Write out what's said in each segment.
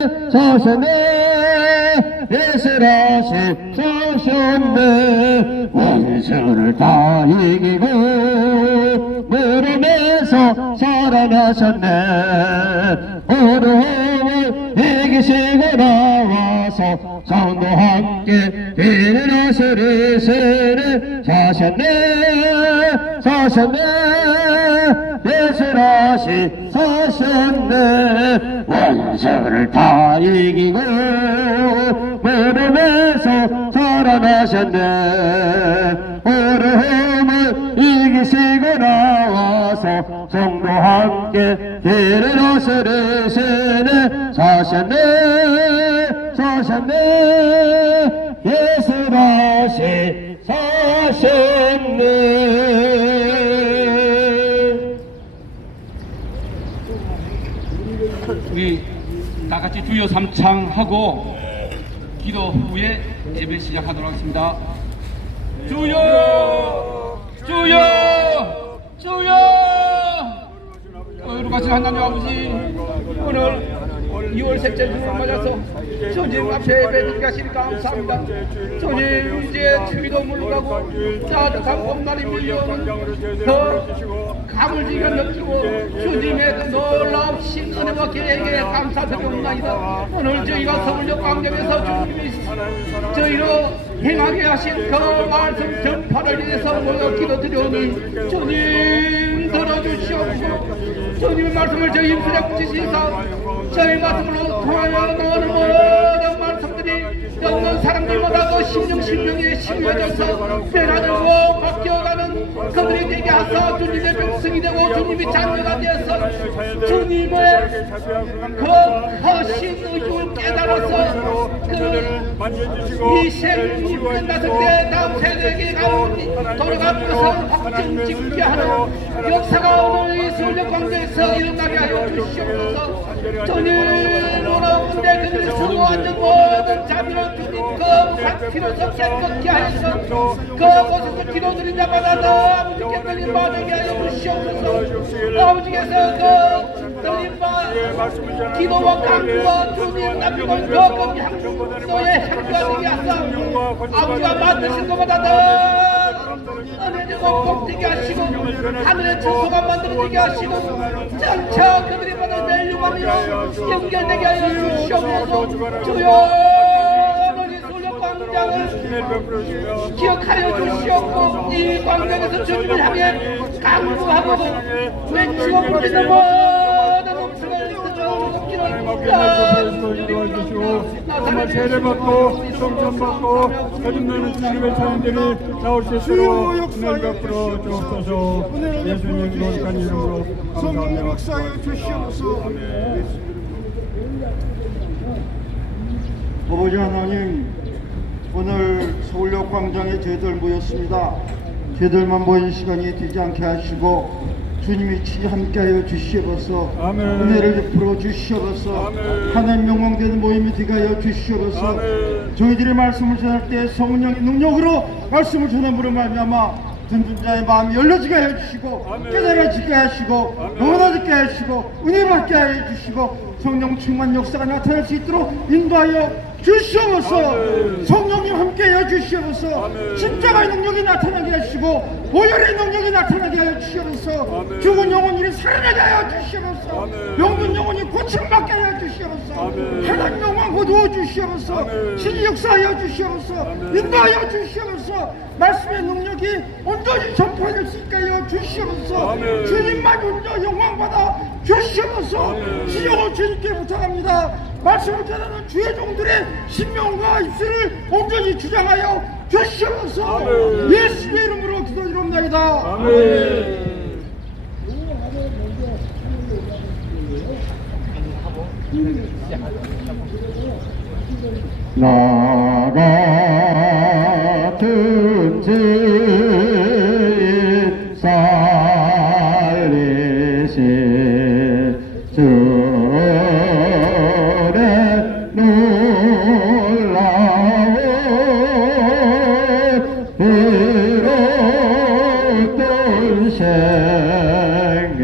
사셨네 예슬하신 사셨네 원수를 다 이기고 무릎에서 살아나셨네 어려움을 이기시고 나와서 성도 함께 일어서리시네 사셨네 사셨네 예슬하신 사셨네 원수를 다 이기고 무릎에서 살아나셨네 어려움을 이기시고 나와서 성도 함께 일어서리시네 사셨네 사셨네 예수라시 사셨네. 우리 다같이 주여 삼창하고 기도 후에 예배 시작하도록 하겠습니다. 주여 주여 주여 거룩하신 하나님 아버지, 오늘 2월 셋째 주를 맞아서 주님 앞에 예배드리게 하시니 감사합니다. 주님 이제 추위도 물러가고 따뜻한 봄날이 밀려오는 그 가물지가 느끼고 주님의 그 놀라우신 은혜와 계획에 감사드리옵나이다. 오늘 저희가 서울역 광장에서 주님이 저희로 행하게 하신 그 말씀 전파를 위해서 모여 기도드리오니 주님 들어주시옵소서. 주님의 말씀을 저희 입술에 붙이시사 저희 말씀으로 통하여 나오는 모든 말씀들이 없는 사람들마다 그 심령에 심려져서 변화되고 바뀌어가는 그들이 되게 하사 주님의 백성이 되고 주님의 자녀가 되어서 주님의 그 허신 의중을 깨달아서 이 생이 끝났을 때 다음 세대에게 돌아가면서 확증 짓게 하는 역사가 오늘 이 서울역 광장에서 일어나게 하여 주시옵소서. 주님 오라운데 그들이 수고하는 모든 자비로 주님 그 피로서 깨끗게 하셔서 그곳에서 기도드린 자마다 너 아버지께 떨림 받게 하여 주시옵소서. 아버지께서 그 떨림과 기도와 강구와 주님 남기고 그 향수의 향수가 되게 하사 아버지가 만드신 것보다 더 은혜되고 복되게 하시고 하늘의 천소가 만들어지게 하시고 장차 그들이 받은 멸류관이요 연결되게 하여 주시옵소서. 주여 너희 서울역 광장을 기억하여 주시옵고 이 광장에서 주님을 향해 강구하고 외치고 부르는 모든 음성을 정말 세례받고 성전받고 거듭나는 주님의 자녀들이 나올 수 있도록 은혜를 베풀어 주옵소서. 예수님 거룩한 이름으로 감사합니다. 역사하여 주시옵소서. 아버지 하나님, 오늘 서울역 광장에 저희들 모였습니다. 저희들만 모인 시간이 되지 않게 하시고 주님이 함께하여 주시옵소서. 아멘. 은혜를 베풀어 주시옵소서. 하나님 영광되는 모임이 되게 하여 주시옵소서. 아멘. 저희들이 말씀을 전할 때 성령의 능력으로 말씀을 전함으로 말미암아 듣는 자의 마음이 열려지게 하여 주시고 아멘. 깨달아지게 하시고 영원하게 하시고 은혜 받게 하여 주시고 성령 충만 역사가 나타날 수 있도록 인도하여 주시옵소서. 성령님 함께하여 주시옵소서. 십자가의 능력이 나타나게 하시고 보혈의 능력이 나타나게 하여 주시옵소서. 죽은 영혼이 살아나게 하여 주시옵소서. 병든 영혼이 고침받게 하여 주시옵소서. 하나님 영광 거두어 주시옵소서. 신이 역사하여 주시옵소서. 인도하여 주시옵소서. 말씀의 능력이 온전히 전파될 수 있게 하여 주시옵소서. 주님만 온전히 영광받아 주시옵소서. 주여 주님께 부탁합니다. 말씀을 전하는 주의 종들의 신명과 입술을 온전히 주장하여 주시옵소서. 예수의 이름으로 기도드립니다. 아멘. 나 같은 죄인 살리신 주의 놀라운 이롭던 생명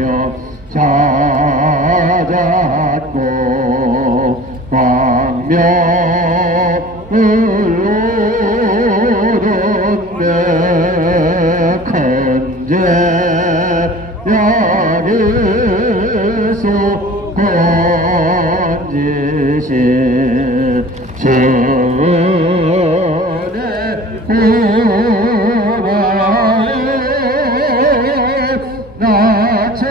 찾았고 광명을 오른데 큰제약에서 건지신 전의 고마에 나 처음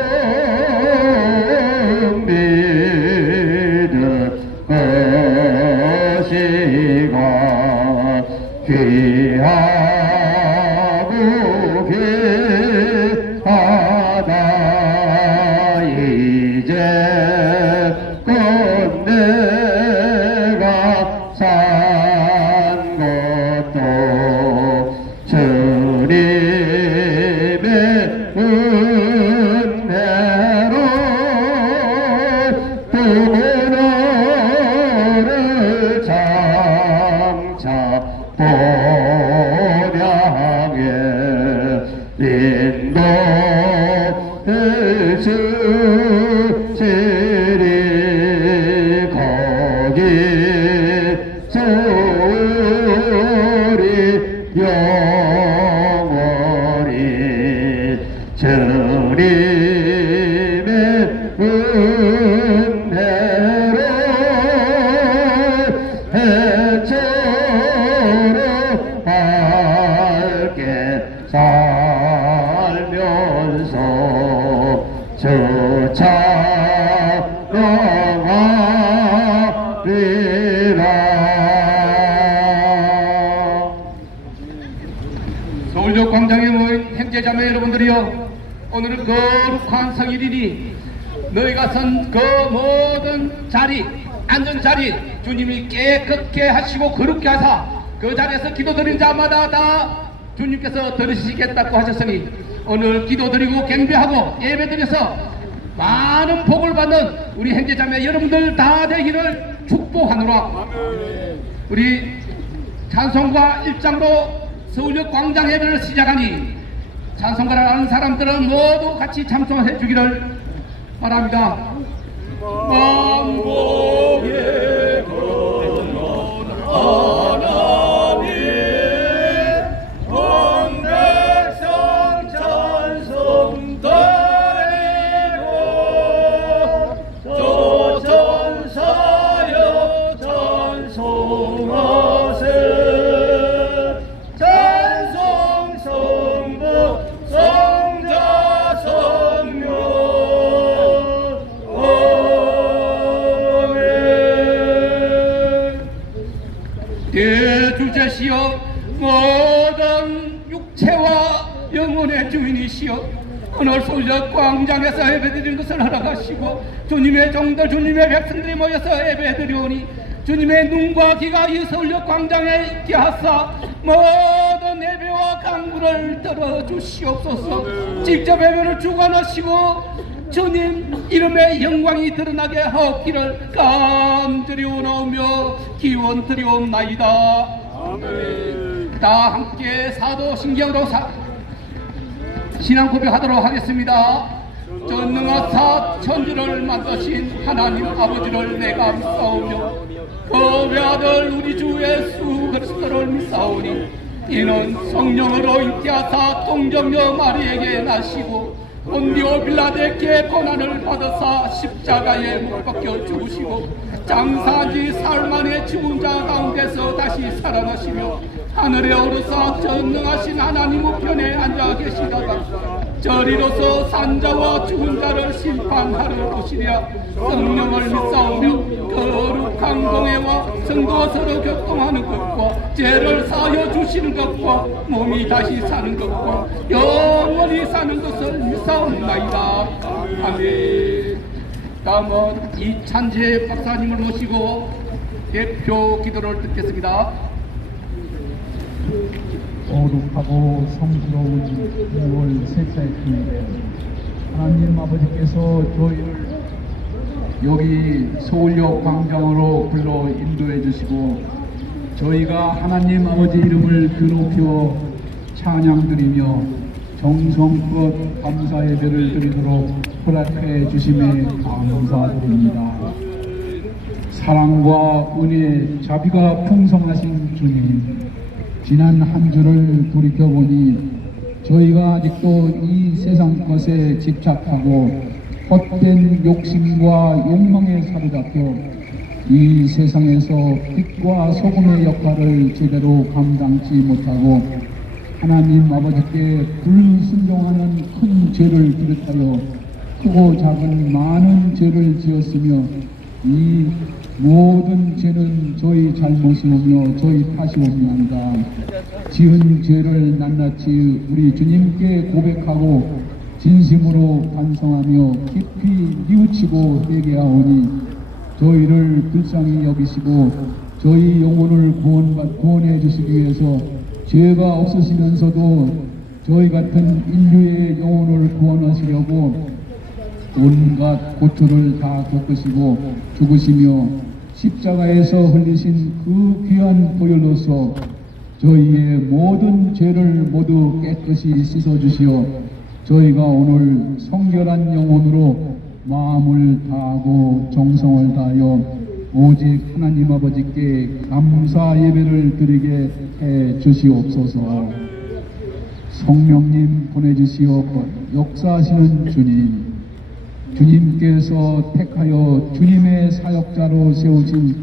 믿은 것이가 귀하고 귀하다 이제껏 내가 산 것도 주님의 은혜로 또 너를 장차 보량에 인도해 주시리 거기서 우리 영원히 주님의 은혜로 해처로 밝게 살면서 쫓아나가리라. 서울역 광장에 모인 형제자매 여러분들이여, 오늘은 거룩한 성일이니 너희가 선 그 모든 자리, 앉은 자리 주님이 깨끗게 하시고 거룩게 하사 그 자리에서 기도드린 자마다 다 주님께서 들으시겠다고 하셨으니 오늘 기도드리고 경배하고 예배드려서 많은 복을 받는 우리 형제자매 여러분들 다 되기를 축복하노라. 우리 찬송가 1장으로 서울역 광장 예배를 시작하니 찬송가를 아는 사람들은 모두 같이 참석해 주기를 바랍니다. 만복의 근원 하나님 온 백성 찬송 드리고 조천사여 찬송하세. 찬송 성부 성자 성령 아멘. 대주제시여 모든 육체와 영혼의 주인이시여, 오늘 서울역 광장에서 예배드리는 것을 허락하시고 주님의 종들 주님의 백성들이 모여서 예배드리오니 주님의 눈과 귀가 이 서울역 광장에 있게 하사 모든 예배와 강구를 들어주시옵소서. 직접 예배를 주관하시고 주님 이름의 영광이 드러나게 하옵기를 간절히 원하오며 기원 드리옵나이다. 아멘. 다 함께 사도신경으로 신앙 고백하도록 하겠습니다. 전능하사 천지를 만드신 하나님 아버지를 내가 믿사오며 그 외아들 우리 주 예수 그리스도를 믿사오니 이는 성령으로 잉태하사 동정녀 마리에게 나시고 본디오 빌라데께 고난을 받으사 십자가에 못 박혀 죽으시고 장사지 사흘 만에 죽은 자 가운데서 다시 살아나시며 하늘에 오르사 전능하신 하나님 우편에 앉아 계시다가 저리로서 산자와 죽은 자를 심판하러 오시리라. 성령을 믿사오며 거룩한 공회와 성도와 서로 교통하는 것과 죄를 사하여 주시는 것과 몸이 다시 사는 것과 영원히 사는 것을 믿사옵나이다. 아멘. 다음은 이찬재 박사님을 모시고 대표 기도를 듣겠습니다. 거룩하고 성스러운 6월 셋째 주일에 하나님 아버지께서 저희를 여기 서울역 광장으로 불러 인도해 주시고 저희가 하나님 아버지 이름을 높여 찬양드리며 정성껏 감사 예배를 드리도록 허락해 주심에 감사드립니다. 사랑과 은혜, 자비가 풍성하신 주님, 지난 한 주를 돌이켜보니 저희가 아직도 이 세상 것에 집착하고 헛된 욕심과 욕망에 사로잡혀 이 세상에서 빛과 소금의 역할을 제대로 감당치 못하고 하나님 아버지께 불순종하는 큰 죄를 비롯하여 크고 작은 많은 죄를 지었으며 이 모든 죄는 저희 잘못이오며 저희 탓이옵나이다. 지은 죄를 낱낱이 우리 주님께 고백하고 진심으로 반성하며 깊이 뉘우치고 회개하오니 저희를 불쌍히 여기시고 저희 영혼을 구원해 주시기 위해서 죄가 없으시면서도 저희 같은 인류의 영혼을 구원하시려고 온갖 고초를 다 겪으시고 죽으시며 십자가에서 흘리신 그 귀한 보혈로서 저희의 모든 죄를 모두 깨끗이 씻어주시어 저희가 오늘 성결한 영혼으로 마음을 다하고 정성을 다하여 오직 하나님 아버지께 감사 예배를 드리게 해 주시옵소서. 성령님 보내주시어 역사하시는 주님, 주님께서 택하여 주님의 사역자로 세우신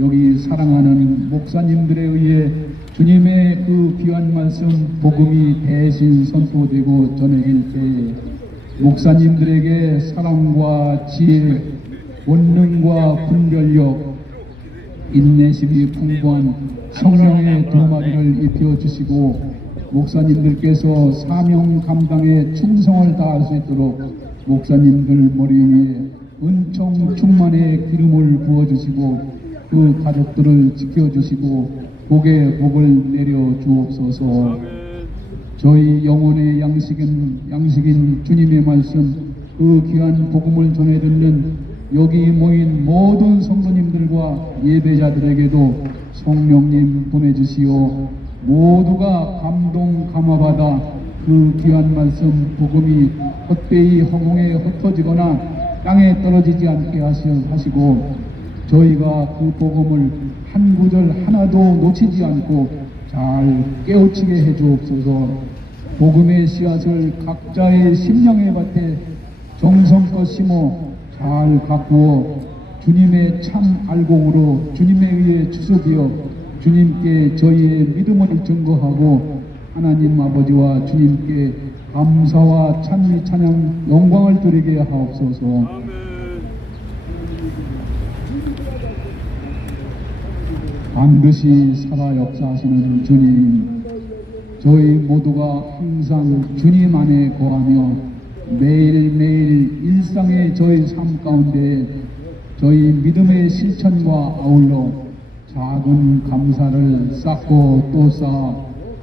여기 사랑하는 목사님들에 의해 주님의 그 귀한 말씀 복음이 대신 선포되고 전해질 때에 목사님들에게 사랑과 지혜, 본능과 분별력, 인내심이 풍부한 성령의 두마리를 입혀주시고 목사님들께서 사명 감당에 충성을 다할 수 있도록 목사님들 머리 위에 은총 충만의 기름을 부어주시고 그 가족들을 지켜주시고 복에 복을 내려 주옵소서. 저희 영혼의 양식인 주님의 말씀, 그 귀한 복음을 전해 듣는 여기 모인 모든 성도님들과 예배자들에게도 성령님 보내주시오. 모두가 감동 감화받아 그 귀한 말씀 복음이 헛되이 허공에 흩어지거나 땅에 떨어지지 않게 하시고 저희가 그 복음을 한 구절 하나도 놓치지 않고 잘 깨우치게 해 주옵소서. 복음의 씨앗을 각자의 심령의 밭에 정성껏 심어 잘 가꾸어 주님의 참 알곡으로 주님에 의해 추수되어 주님께 저희의 믿음을 증거하고 하나님 아버지와 주님께 감사와 찬미 찬양 영광을 드리게 하옵소서. 반드시 살아 역사하시는 주님, 저희 모두가 항상 주님 안에 거하며 매일매일 일상의 저희 삶 가운데 저희 믿음의 실천과 아울러 작은 감사를 쌓고 또 쌓아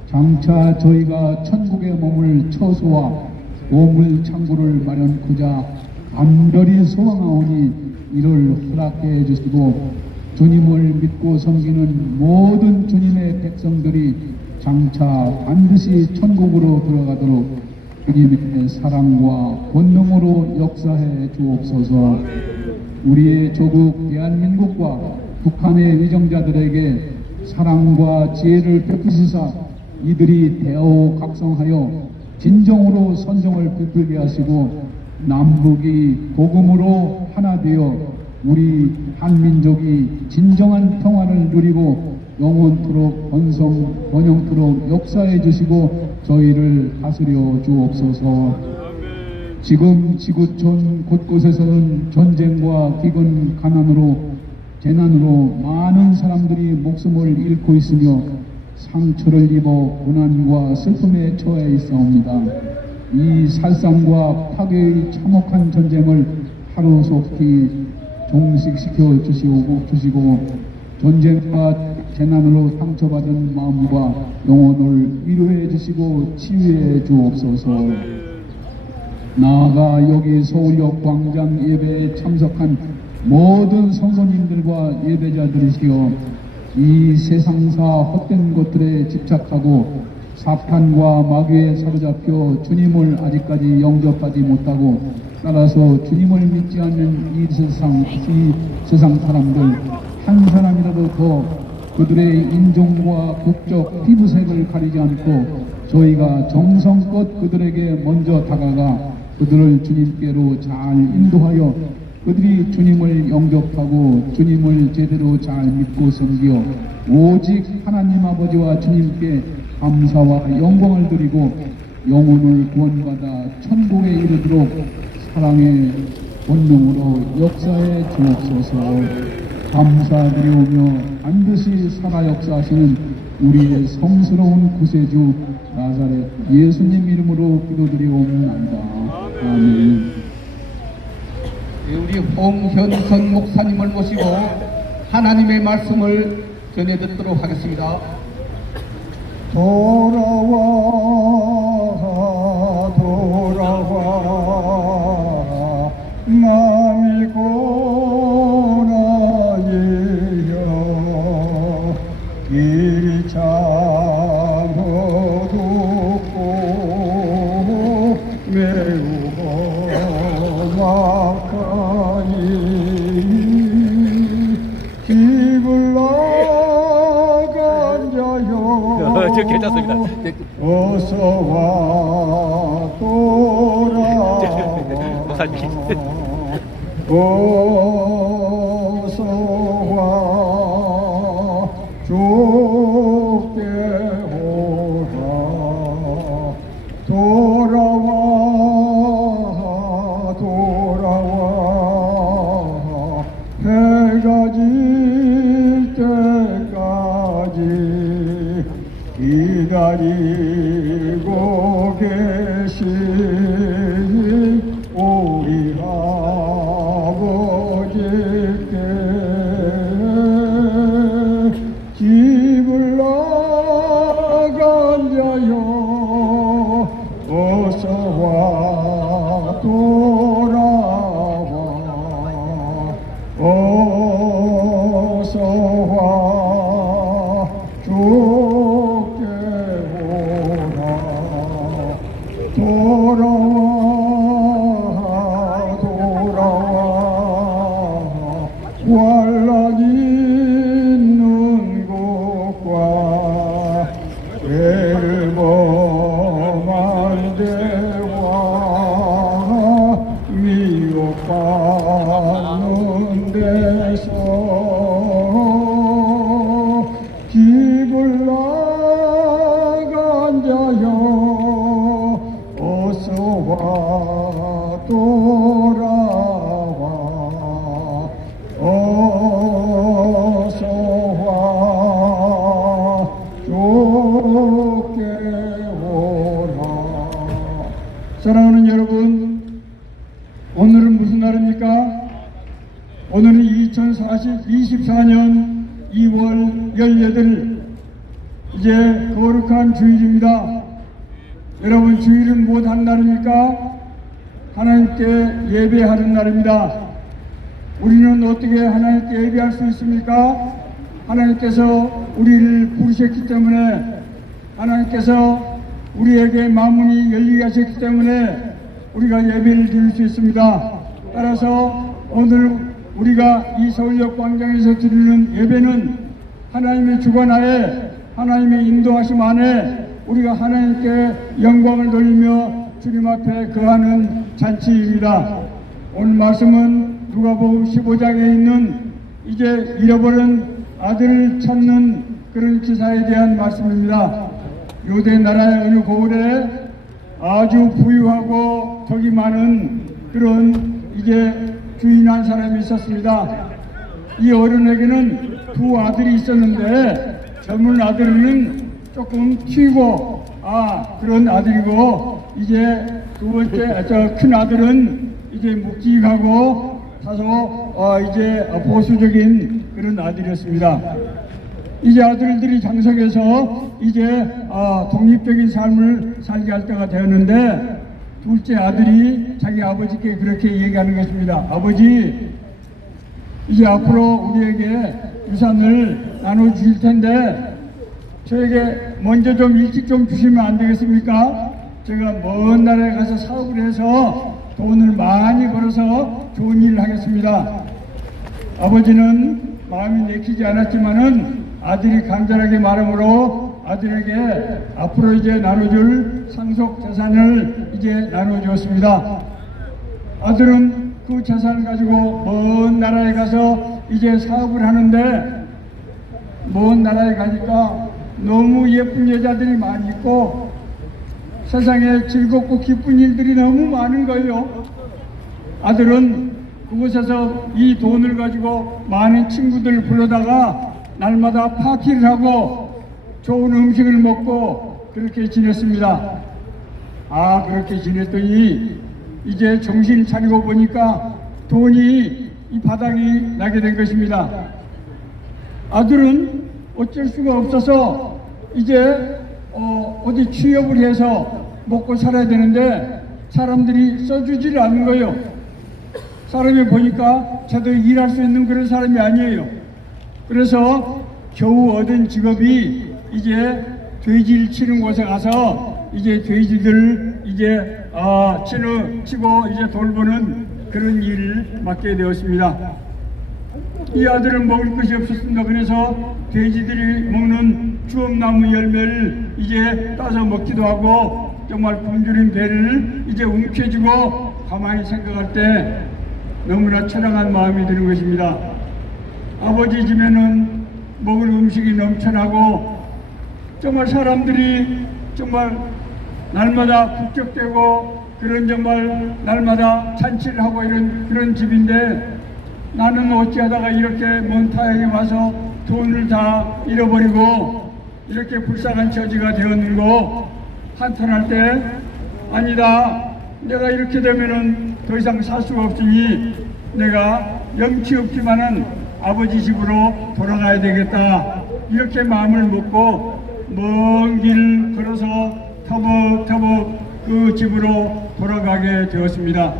장차 저희가 천국의 몸을 처소와 보물 창고를 마련하고자 간절히 소망하오니 이를 허락해 주시고 주님을 믿고 섬기는 모든 주님의 백성들이 장차 반드시 천국으로 들어가도록 주님의 사랑과 권능으로 역사해 주옵소서. 우리의 조국 대한민국과 북한의 위정자들에게 사랑과 지혜를 베푸시사 이들이 대어 각성하여 진정으로 선정을 베풀게 하시고 남북이 복음으로 하나 되어 우리 한민족이 진정한 평화를 누리고 영원토록 번영토록 역사해 주시고 저희를 다스려 주옵소서. 지금 지구촌 곳곳에서는 전쟁과 기근, 가난으로 재난으로 많은 사람들이 목숨을 잃고 있으며 상처를 입어 고난과 슬픔에 처해 있사옵니다. 이 살상과 파괴의 참혹한 전쟁을 하루속히 종식시켜 주시고 전쟁과 재난으로 상처받은 마음과 영혼을 위로해 주시고 치유해 주옵소서. 나아가 여기 서울역 광장 예배에 참석한 모든 성도님들과 예배자들이시여 이 세상사 헛된 것들에 집착하고 사탄과 마귀에 사로잡혀 주님을 아직까지 영접하지 못하고 따라서 주님을 믿지 않는 이 세상 사람들 한 사람이라도 더 그들의 인종과 국적, 피부색을 가리지 않고 저희가 정성껏 그들에게 먼저 다가가 그들을 주님께로 잘 인도하여 그들이 주님을 영접하고 주님을 제대로 잘 믿고 섬기어 오직 하나님 아버지와 주님께 감사와 영광을 드리고 영혼을 구원받아 천국에 이르도록 사랑의 본능으로 역사에 주옵소서. 감사드리오며 반드시 살아 역사하시는 우리의 성스러운 구세주 나사렛 예수님 이름으로 기도드리옵나이다. 아멘. 우리 홍현선 목사님을 모시고 하나님의 말씀을 전해 듣도록 하겠습니다. 돌아와 마음이 고나이여 길이 참어둡고 매우 험악하니 집을 나간 자여 저 괜찮습니다. 어서와 돌아와 어서와 주께 오라 돌아와 해가 질 때까지 기다리고 계신 우리 아버지께 집을 나간 자여 어서와 돌아와 어서와 주께 오라 돌아와 환란 있는 곳과 죄를 범한 데와 미혹받는 데서 집을 나간 자여 어서와 돌아와 어서와 주께 오라. 사랑하는 여러분, 오늘은 무슨 날입니까? 오늘은 2024년 2월 18일 이제 거룩한 주일입니다. 여러분, 주일은 무엇한 날입니까? 하나님께 예배하는 날입니다. 우리는 어떻게 하나님께 예배할 수 있습니까? 하나님께서 우리를 부르셨기 때문에, 하나님께서 우리에게 마문이 열리게 하셨기 때문에 우리가 예배를 드릴 수 있습니다. 따라서 오늘 우리가 이 서울역 광장에서 드리는 예배는 하나님의 주관하에, 하나님의 인도하심 안에 우리가 하나님께 영광을 돌리며 주님 앞에 거하는 잔치입니다. 오늘 말씀은 누가복음 15장에 있는 이제 잃어버린 아들을 찾는 그런 기사에 대한 말씀입니다. 유대 나라의 어느 고을에 아주 부유하고 덕이 많은 그런 이제 주인 한 사람이 있었습니다. 이 어른에게는 두 아들이 있었는데 젊은 아들은 조금 튀고 그런 아들이고, 이제 두 번째 큰 아들은 이제 묵직하고 다소 이제 보수적인 그런 아들이었습니다. 이제 아들들이 장성해서 이제 독립적인 삶을 살게 할 때가 되었는데, 둘째 아들이 자기 아버지께 그렇게 얘기하는 것입니다. 아버지, 이제 앞으로 우리에게 유산을 나눠주실 텐데 저에게 먼저 좀 일찍 좀 주시면 안 되겠습니까? 제가 먼 나라에 가서 사업을 해서 돈을 많이 벌어서 좋은 일을 하겠습니다. 아버지는 마음이 내키지 않았지만은 아들이 간절하게 말함으로 아들에게 앞으로 이제 나눠줄 상속 재산을 이제 나눠주었습니다. 아들은 그 재산을 가지고 먼 나라에 가서 이제 사업을 하는데, 먼 나라에 가니까 너무 예쁜 여자들이 많이 있고 세상에 즐겁고 기쁜 일들이 너무 많은 거예요. 아들은 그곳에서 이 돈을 가지고 많은 친구들을 불러다가 날마다 파티를 하고 좋은 음식을 먹고 그렇게 지냈습니다. 그렇게 지냈더니 이제 정신 차리고 보니까 돈이 이 바닥이 나게 된 것입니다. 아들은 어쩔 수가 없어서 이제 어디 취업을 해서 먹고 살아야 되는데 사람들이 써주질 않는 거예요. 사람이 보니까 저도 일할 수 있는 그런 사람이 아니에요. 그래서 겨우 얻은 직업이 이제 돼지를 치는 곳에 가서 이제 돼지들 이제 치고 이제 돌보는 그런 일을 맡게 되었습니다. 이 아들은 먹을 것이 없었습니다. 그래서 돼지들이 먹는 주엄나무 열매를 이제 따서 먹기도 하고 정말 굶주린 배를 이제 움켜쥐고 가만히 생각할 때 너무나 처량한 마음이 드는 것입니다. 아버지 집에는 먹을 음식이 넘쳐나고 정말 사람들이 정말 날마다 북적대고 그런 정말 날마다 잔치를 하고 이런 그런 집인데 나는 어찌하다가 이렇게 먼 타향에 와서 돈을 다 잃어버리고 이렇게 불쌍한 처지가 되었는고 한탄할 때 아니다, 내가 이렇게 되면은 더 이상 살 수가 없으니 내가 염치 없지만은 아버지 집으로 돌아가야 되겠다, 이렇게 마음을 먹고 먼 길 걸어서 터벅터벅 그 집으로 돌아가게 되었습니다.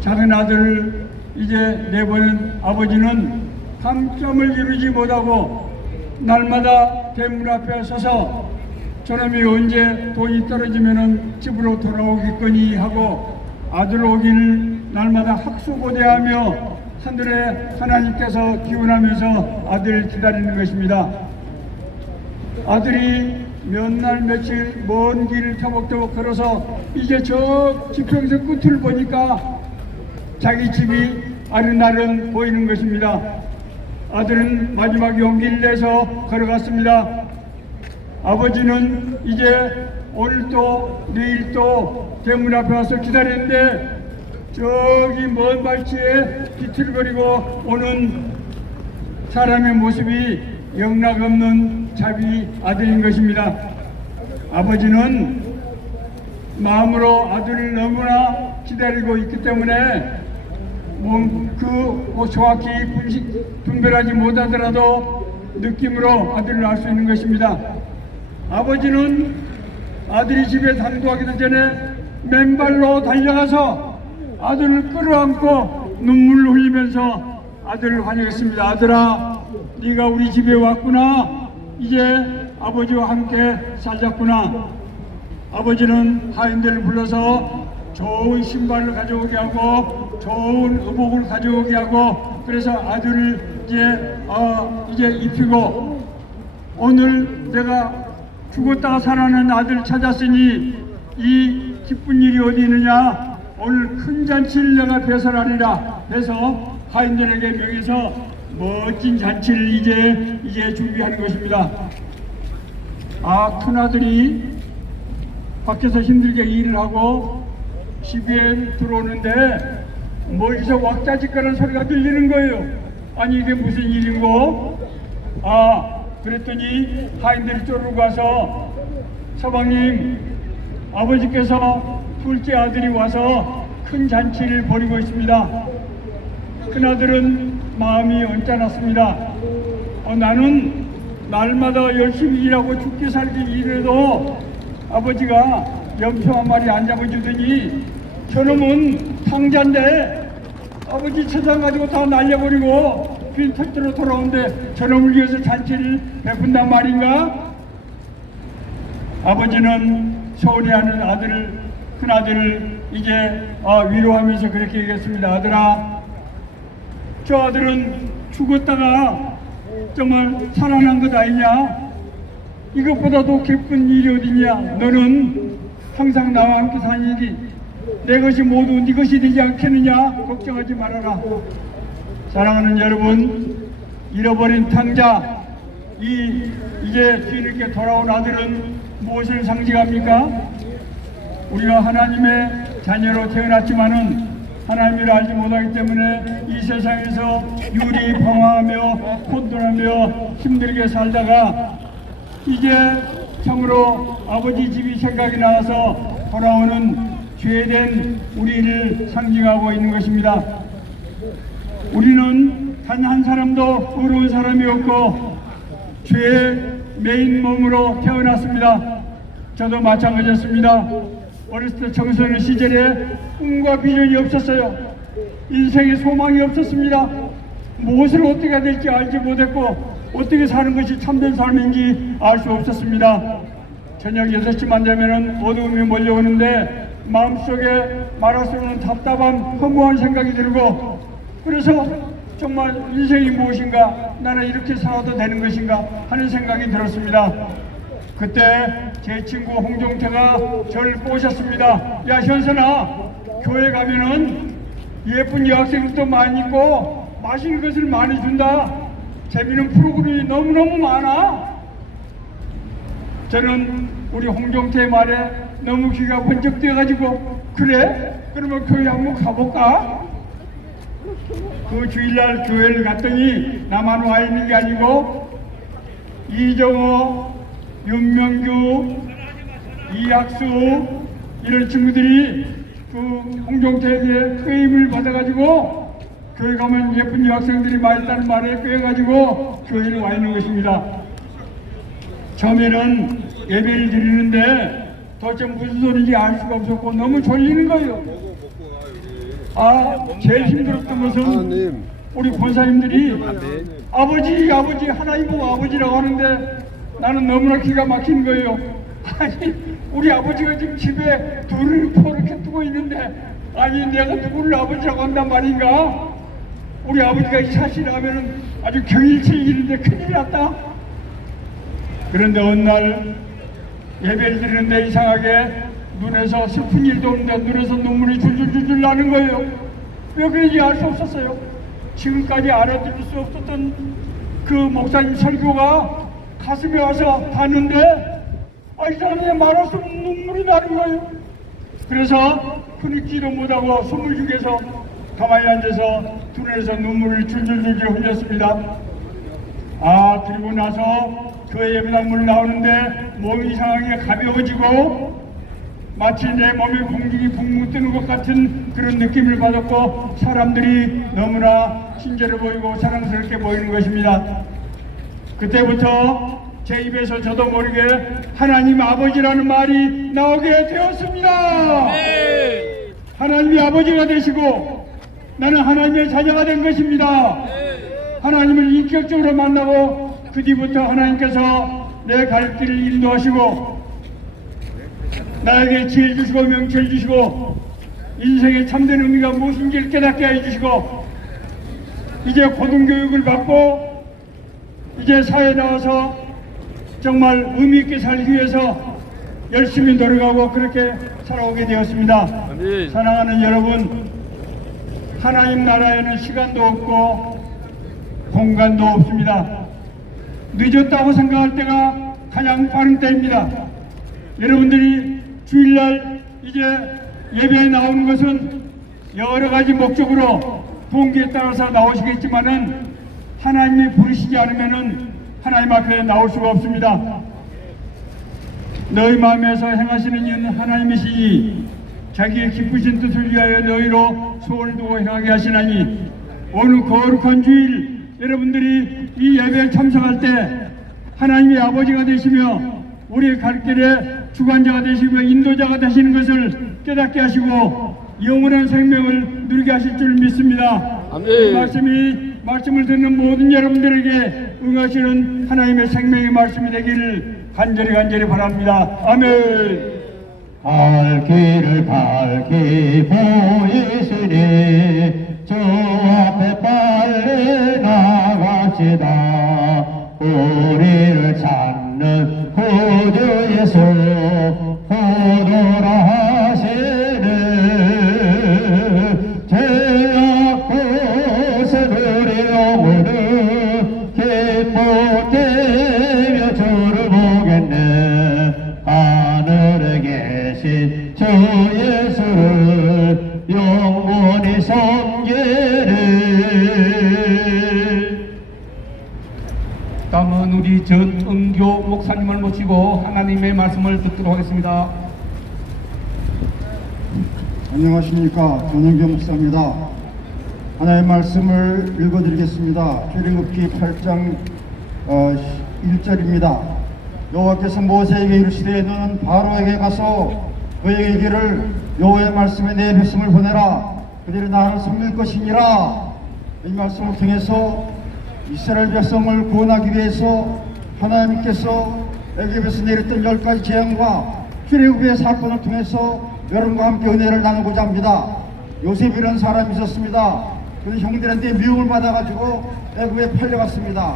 작은 아들을 이제 내보낸 아버지는 감점을 이루지 못하고 날마다 대문 앞에 서서 저놈이 언제 돈이 떨어지면은 집으로 돌아오겠거니 하고 아들 오길 날마다 학수고대하며 하늘에 하나님께서 기원하면서 아들을 기다리는 것입니다. 아들이 몇 날 며칠 먼 길을 터벅터벅 걸어서 이제 저 지평선 끝을 보니까 자기 집이 아른아른 보이는 것입니다. 아들은 마지막 용기를 내서 걸어갔습니다. 아버지는 이제 오늘 또 내일 또 대문 앞에 와서 기다리는데 저기 먼 발치에 비틀거리고 오는 사람의 모습이 영락없는 자비 아들인 것입니다. 아버지는 마음으로 아들을 너무나 기다리고 있기 때문에 정확히 분별하지 못하더라도 느낌으로 아들을 알 수 있는 것입니다. 아버지는 아들이 집에 당도하기도 전에 맨발로 달려가서 아들을 끌어안고 눈물을 흘리면서 아들을 환영했습니다. 아들아, 네가 우리 집에 왔구나. 이제 아버지와 함께 살자꾸나. 아버지는 하인들을 불러서 좋은 신발을 가져오게 하고 좋은 의복을 가져오게 하고 그래서 아들을 이제 입히고 오늘 내가 죽었다가 살아난 아들 찾았으니 이 기쁜 일이 어디 있느냐, 오늘 큰 잔치를 내가 배설하리라 해서 하인들에게 명해서 멋진 잔치를 이제 준비하는 것입니다. 큰아들이 밖에서 힘들게 일을 하고 집에 들어오는데 멀리서 왁자지껄한 소리가 들리는 거예요. 아니 이게 무슨 일인고? 그랬더니 하인들이 쪼르르 와서 서방님, 아버지께서 둘째 아들이 와서 큰 잔치를 벌이고 있습니다. 큰아들은 마음이 언짢았습니다. 나는 날마다 열심히 일하고 죽기 살기 일해도 아버지가 염소 한 마리 안 잡아주더니 저놈은 탕자인데 아버지 재산 가지고 다 날려버리고 빈 털대로 돌아오는데 저놈을 위해서 잔치를 베푼단 말인가? 아버지는 서운해하는 큰아들을 이제 위로하면서 그렇게 얘기했습니다. 아들아, 저 아들은 죽었다가 정말 살아난 것 아니냐? 이것보다도 기쁜 일이 어디냐? 너는 항상 나와 함께 사니니 내 것이 모두 네 것이 되지 않겠느냐? 걱정하지 말아라. 사랑하는 여러분, 잃어버린 탕자, 이제 뒤늦게 돌아온 아들은 무엇을 상징합니까? 우리가 하나님의 자녀로 태어났지만은 하나님을 알지 못하기 때문에 이 세상에서 유리 방황하며 혼돈하며 힘들게 살다가 이제 참으로 아버지 집이 생각이 나서 돌아오는 죄된 우리를 상징하고 있는 것입니다. 우리는 단 한 사람도 의로운 사람이 없고 죄의 메인 몸으로 태어났습니다. 저도 마찬가지였습니다. 어렸을 때 청소년 시절에 꿈과 비전이 없었어요. 인생에 소망이 없었습니다. 무엇을 어떻게 해야 될지 알지 못했고 어떻게 사는 것이 참된 삶인지 알 수 없었습니다. 저녁 6시만 되면 어두움이 몰려오는데 마음속에 말할 수 없는 답답한 허무한 생각이 들고 그래서 정말 인생이 무엇인가, 나는 이렇게 살아도 되는 것인가 하는 생각이 들었습니다. 그때 제 친구 홍종태가 저를 꼬셨습니다. 야 현선아, 교회 가면은 예쁜 여학생들도 많이 있고 맛있는 것을 많이 준다. 재미있는 프로그램이 너무너무 많아. 저는 우리 홍종태의 말에 너무 귀가 번쩍 뛰어가지고 그래? 그러면 교회 한번 가볼까? 그 주일날 교회를 갔더니 나만 와 있는 게 아니고 이정호, 윤명규, 이학수 이런 친구들이 그 홍종태에게 끄임을 받아가지고 교회 가면 예쁜 여학생들이 많이 있다는 말에 끄여가지고 교회를 와 있는 것입니다. 처음에는 예배를 드리는데 도대체 무슨 소리인지 알 수가 없었고 너무 졸리는 거예요. 제일 힘들었던 것은 우리 권사님들이 아버지 하나님은 아버지라고 하는데 나는 너무나 기가 막힌 거예요. 아니 우리 아버지가 지금 집에 둘을 이렇게 두고 있는데 아니 내가 누구를 아버지라고 한단 말인가? 우리 아버지가 이 사실을 하면은 아주 경일칠 일인데 큰일 났다. 그런데 어느 날 예배를 드리는데 이상하게 눈에서 슬픈 일도 없는데 눈에서 눈물이 줄줄줄줄 나는 거예요. 왜 그런지 알 수 없었어요. 지금까지 알아들을 수 없었던 그 목사님 설교가 가슴에 와서 닿는데 이 사람이 말할 수 없는 눈물이 나는 거예요. 그래서 끊지도 못하고 숨을 죽여서 가만히 앉아서 눈에서 눈물을 줄줄줄줄 흘렸습니다. 그리고 나서 교회 예배당문을 나오는데 몸이 이상하게 가벼워지고 마치 내 몸에 공중이 붕붕 뜨는 것 같은 그런 느낌을 받았고 사람들이 너무나 친절해 보이고 사랑스럽게 보이는 것입니다. 그때부터 제 입에서 저도 모르게 하나님 아버지라는 말이 나오게 되었습니다. 하나님이 아버지가 되시고 나는 하나님의 자녀가 된 것입니다. 하나님을 인격적으로 만나고 그 뒤부터 하나님께서 내 갈 길을 인도하시고 나에게 지혜 주시고 명철 주시고 인생의 참된 의미가 무엇인지를 깨닫게 해주시고 이제 고등교육을 받고 이제 사회에 나와서 정말 의미 있게 살기 위해서 열심히 노력하고 그렇게 살아오게 되었습니다. 사랑하는 여러분, 하나님 나라에는 시간도 없고 공간도 없습니다. 늦었다고 생각할 때가 가장 빠른 때입니다. 여러분들이 주일날 이제 예배에 나오는 것은 여러 가지 목적으로 동기에 따라서 나오시겠지만은 하나님이 부르시지 않으면은 하나님 앞에 나올 수가 없습니다. 너희 마음에서 행하시는 이는 하나님이시니 자기의 기쁘신 뜻을 위하여 너희로 소원을 두고 행하게 하시나니 오늘 거룩한 주일 여러분들이 이 예배에 참석할 때 하나님의 아버지가 되시며 우리의 갈 길에 주관자가 되시며 인도자가 되시는 것을 깨닫게 하시고 영원한 생명을 누리게 하실 줄 믿습니다. 이 말씀을 듣는 모든 여러분들에게 응하시는 하나님의 생명의 말씀이 되기를 간절히 바랍니다. 아멘. 갈 길을 밝히 보이시니 주 앞에 빨리 나 합시다. 우리를 찾는 구주 예수 구도라 하시네. 죄악 구세들이 오므로 기쁘게 주를 보겠네. 하늘에 계신 주 예수를 영원히 섬기리. 다음은 우리 전은교 목사님을 모시고 하나님의 말씀을 듣도록 하겠습니다. 안녕하십니까. 전영교 목사입니다. 하나님의 말씀을 읽어드리겠습니다. 출애굽기 8장 1절입니다. 여호와께서 모세에게 이르시되 너는 바로에게 가서 그에게 이르기를 여호와의 말씀에 내 백성을 보내라. 그들이 나를 섬길 것이니라. 이 말씀을 통해서 이스라엘 백성을 구원하기 위해서 하나님께서 애굽에서 내렸던 10가지 재앙과 출애굽의 사건을 통해서 여러분과 함께 은혜를 나누고자 합니다. 요셉이라는 사람이 있었습니다. 그는 형들한테 미움을 받아가지고 애굽에 팔려갔습니다.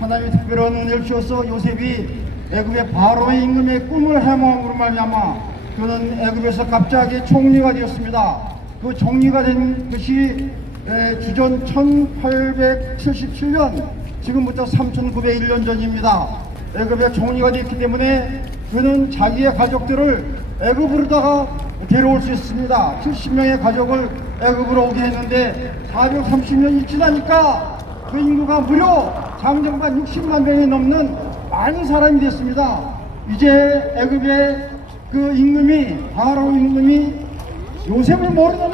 하나님이 특별한 은혜를 주셔서 요셉이 애굽의 바로의 임금의 꿈을 해몽함으로 말미암아 그는 애굽에서 갑자기 총리가 되었습니다. 그 총리가 된 것이 주전 1877년, 지금부터 3901년 전입니다. 애굽의 총리가 되었기 때문에 그는 자기의 가족들을 애굽으로다가 데려올 수 있습니다. 70명의 가족을 애굽으로 오게 했는데 430년이 지나니까 그 인구가 무려 장정반 60만 명이 넘는 많은 사람이 됐습니다. 이제 애굽의 그 임금이, 바로 임금이 요셉을 모르는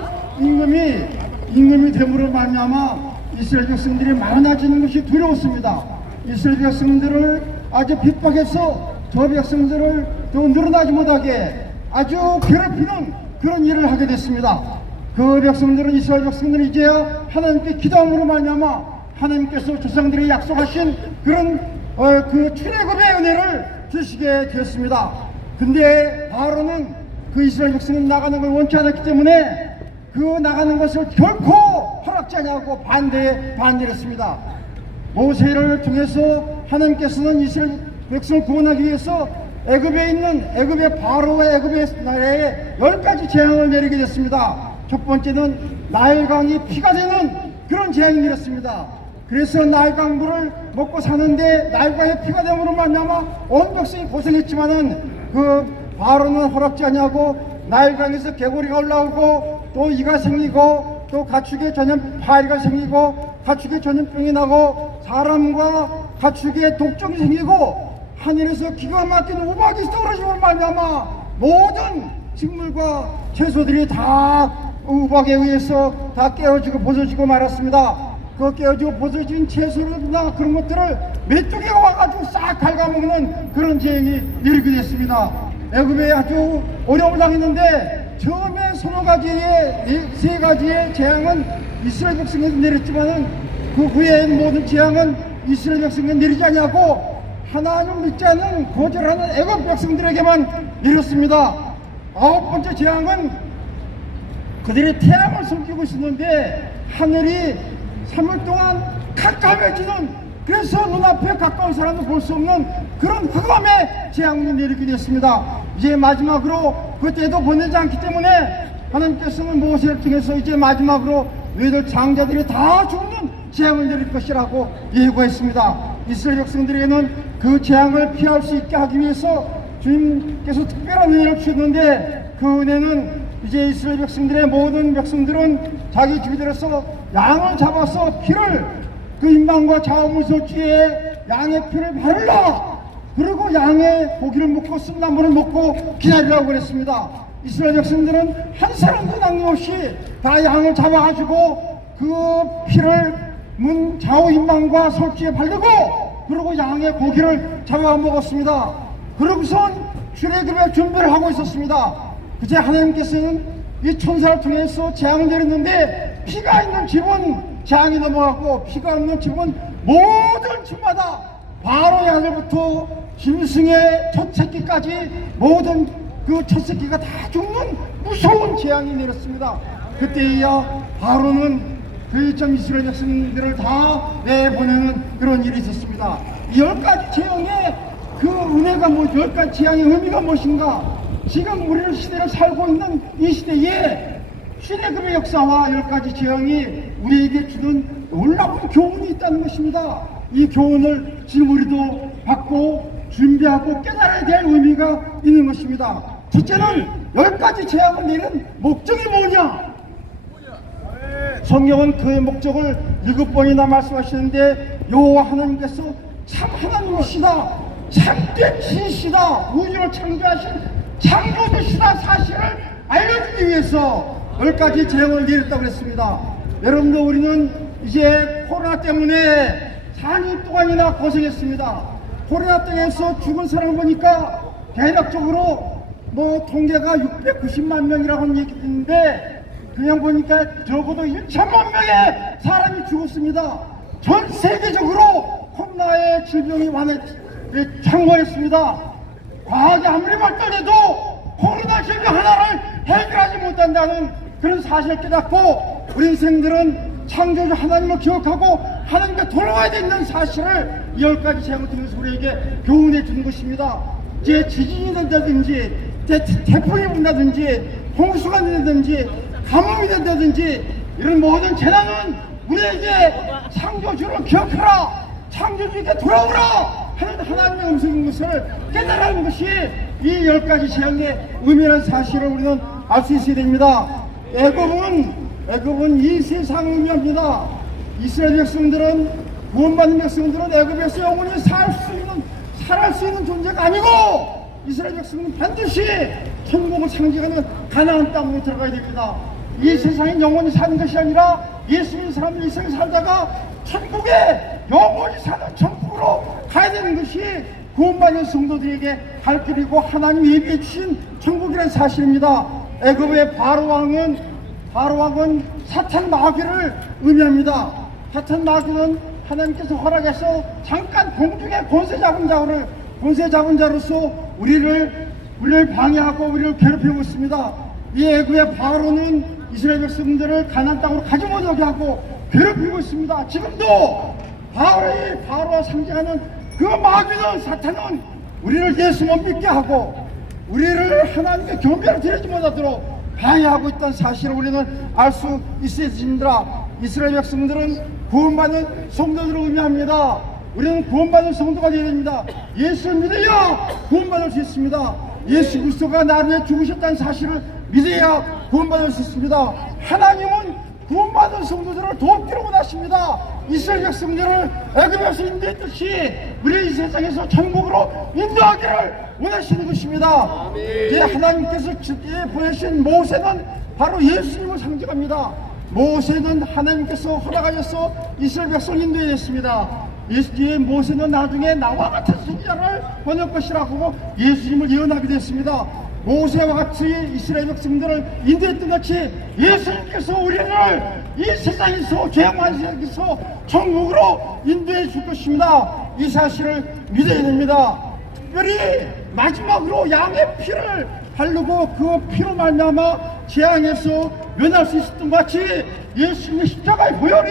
임금이 됨으로 말미암아 이스라엘 백성들이 많아지는 것이 두려웠습니다. 이스라엘 백성들을 아주 핍박해서 저 백성들을 더 늘어나지 못하게 아주 괴롭히는 그런 일을 하게 됐습니다. 그 백성들은, 이스라엘 백성들은 이제야 하나님께 기도함으로 말미암아 하나님께서 조상들이 약속하신 그런 그 출애굽의 은혜를 주시게 되었습니다. 근데 바로는 그 이스라엘 백성이 나가는 걸 원치 않았기 때문에 그 나가는 것을 결코 허락지 아니하고 반대를 했습니다. 모세를 통해서 하나님께서는 이스라엘 백성을 구원하기 위해서 애굽에 있는 애굽의 바로와 애굽의 나라에 10가지 재앙을 내리게 됐습니다. 첫 번째는 나일강이 피가 되는 그런 재앙이 내렸습니다. 그래서 나일강 물을 먹고 사는데 나일강에 피가 됨으로 말미암아 온 백성이 고생했지만은 그 바로는 허락지 아니하고 나일강에서 개구리가 올라오고 또 이가 생기고 또 가축에 파리가 생기고 가축에 전염병이 나고 사람과 가축에 독종이 생기고 하늘에서 기가 막힌 우박이 떨어지고 말미암아 모든 식물과 채소들이 다 우박에 의해서 다 깨어지고 벗어지고 말았습니다. 그 깨어지고 벗어진 채소나 그런 것들을 메뚜기가 와가지고 싹 갉아먹는 그런 재앙이 일어나게 됐습니다. 애굽에 아주 어려움을 당했는데 처음에 서너 가지의 세 가지의 재앙은 이스라엘 백성에게 내렸지만은 그 후에 모든 재앙은 이스라엘 백성에게 내리지 아니하고 하나님을 믿지 않는 거절하는 애굽 백성들에게만 내렸습니다. 9번째 재앙은 그들이 태양을 숨기고 있었는데 하늘이 3일 동안 깜깜해지는, 그래서 눈앞에 가까운 사람도 볼 수 없는 그런 흑암의 재앙이 내리게 됐습니다. 이제 마지막으로 그때도 보내지 않기 때문에 하나님께서는 모세를 통해서 이제 마지막으로 너희들 장자들이 다 죽는 재앙을 내릴 것이라고 예고했습니다. 이스라엘 백성들에게는 그 재앙을 피할 수 있게 하기 위해서 주님께서 특별한 은혜를 주셨는데 그 은혜는 이제 이스라엘 백성들의 모든 백성들은 자기 집들에서 양을 잡아서 피를 그 인방과 자원물소지에 양의 피를 바르라, 그리고 양의 고기를 먹고 쓴나물을 먹고 기다리라고 그랬습니다. 이스라엘 백성들은 한 사람도 남김없이 다 양을 잡아가지고 그 피를 문 좌우 인방과 솔지에 바르고 그리고 양의 고기를 잡아 먹었습니다. 그러고선 출애굽의 준비를 하고 있었습니다. 그제 하나님께서는 이 천사를 통해서 재앙을 내렸는데 피가 있는 집은 재앙이 넘어갔고 피가 없는 집은 모든 집마다 바로의 아들부터 짐승의 첫 새끼까지 모든 그 첫 새끼가 다 죽는 무서운 재앙이 내렸습니다. 그때야 바로는 그 이스라엘 백성들을 다 내보내는 그런 일이 있었습니다. 이 10가지 재앙의 그 은혜가 뭐 10가지 재앙의 의미가 무엇인가? 지금 우리는 시대를 살고 있는 이 시대에 시대금의 역사와 10가지 재앙이 우리에게 주는 놀라운 교훈이 있다는 것입니다. 이 교훈을 지금 우리도 받고 준비하고 깨달아야 될 의미가 있는 것입니다. 첫째는 10가지 재앙을 내는 목적이 뭐냐? 성경은 그의 목적을 7번이나 말씀하시는데 여호와 하나님께서 참 하나님이시다, 참된 신이시다, 우주를 창조하신 창조주시다 사실을 알려주기 위해서 10가지 재앙을 내렸다고 했습니다. 여러분들, 우리는 이제 코로나 때문에 4년 동안이나 고생했습니다. 코로나 때에서 죽은 사람을 보니까 대략적으로 뭐 통계가 690만 명이라고 하는 얘기 있는데, 그냥 보니까 적어도 1천만 명의 사람이 죽었습니다. 전 세계적으로 코로나의 질병이 창궐했습니다. 과학이 아무리 발달해도 코로나 질병 하나를 해결하지 못한다는 그런 사실을 깨닫고 우리 인생들은 창조주 하나님을 기억하고 하나님께 돌아와야 된다는 사실을 이 10가지 재앙을 통해서 우리에게 교훈해 주는 것입니다. 이제 지진이 된다든지 태풍이 분다든지 홍수가 된다든지 가뭄이 된다든지 이런 모든 재난은 우리에게 창조주를 기억하라, 창조주에게 돌아오라 하는 하나님의 음성인 것을 깨달아는 것이 이 10가지 재앙의 의미라는 사실을 우리는 알 수 있어야 됩니다. 애굽은 이 세상을 의미합니다. 이스라엘 백성들은, 구원받는 백성들은 애굽에서 영원히 살아갈 수 있는 존재가 아니고, 이스라엘 백성은 반드시 천국을 상징하는 가나안 땅으로 들어가야 됩니다. 이 세상에 영원히 사는 것이 아니라 예수 믿는 사람들이 이 세상에 살다가 천국에 영원히 사는 천국으로 가야 되는 것이 구원받는 성도들에게 갈 길이고 하나님 예비해 주신 천국이라는 사실입니다. 애굽의 바로왕은 사탄 마귀를 의미합니다. 사탄 마귀는 하나님께서 허락해서 잠깐 공중의 권세 잡은 자로서 우리를 방해하고 우리를 괴롭히고 있습니다. 이 애굽의 바로는 이스라엘 백성들을 가나안 땅으로 가지 못하게 하고 괴롭히고 있습니다. 지금도 바로와 상징하는 그 마귀는, 사탄은 우리를 예수 못 믿게 하고 우리를 하나님의 경배를 드리지 못하도록 방해하고 있다는 사실을 우리는 알 수 있어야 됩니다. 이스라엘 백성들은 구원받는 성도들을 의미합니다. 우리는 구원받는 성도가 되어야 됩니다. 예수를 믿어야 구원받을 수 있습니다. 예수 그리스도가 나를 위해 죽으셨다는 사실을 믿어야 구원받을 수 있습니다. 하나님은 구원받은 성도들을 돕기로 원하십니다. 이스라엘 백성들을 애굽에서 인도했듯이 우리 이 세상에서 천국으로 인도하기를 원하시는 것입니다. 하나님께서 보내신 모세는 바로 예수님을 상징합니다. 모세는 하나님께서 허락하셔서 이스라엘 백성을 인도했습니다. 모세는 나중에 나와 같은 선지자를 보낼 것이라고 예수님을 예언하게 됐습니다. 모세와 같이 이스라엘 백성들을 인도했던 같이 예수님께서 우리를 이 세상에서 죄악한 세상에서 천국으로 인도해 줄 것입니다. 이 사실을 믿어야 됩니다. 특별히 마지막으로 양의 피를 바르고 그 피로 말미암아 재앙에서 면할 수 있었던 것 같이 예수님의 십자가의 보혈이,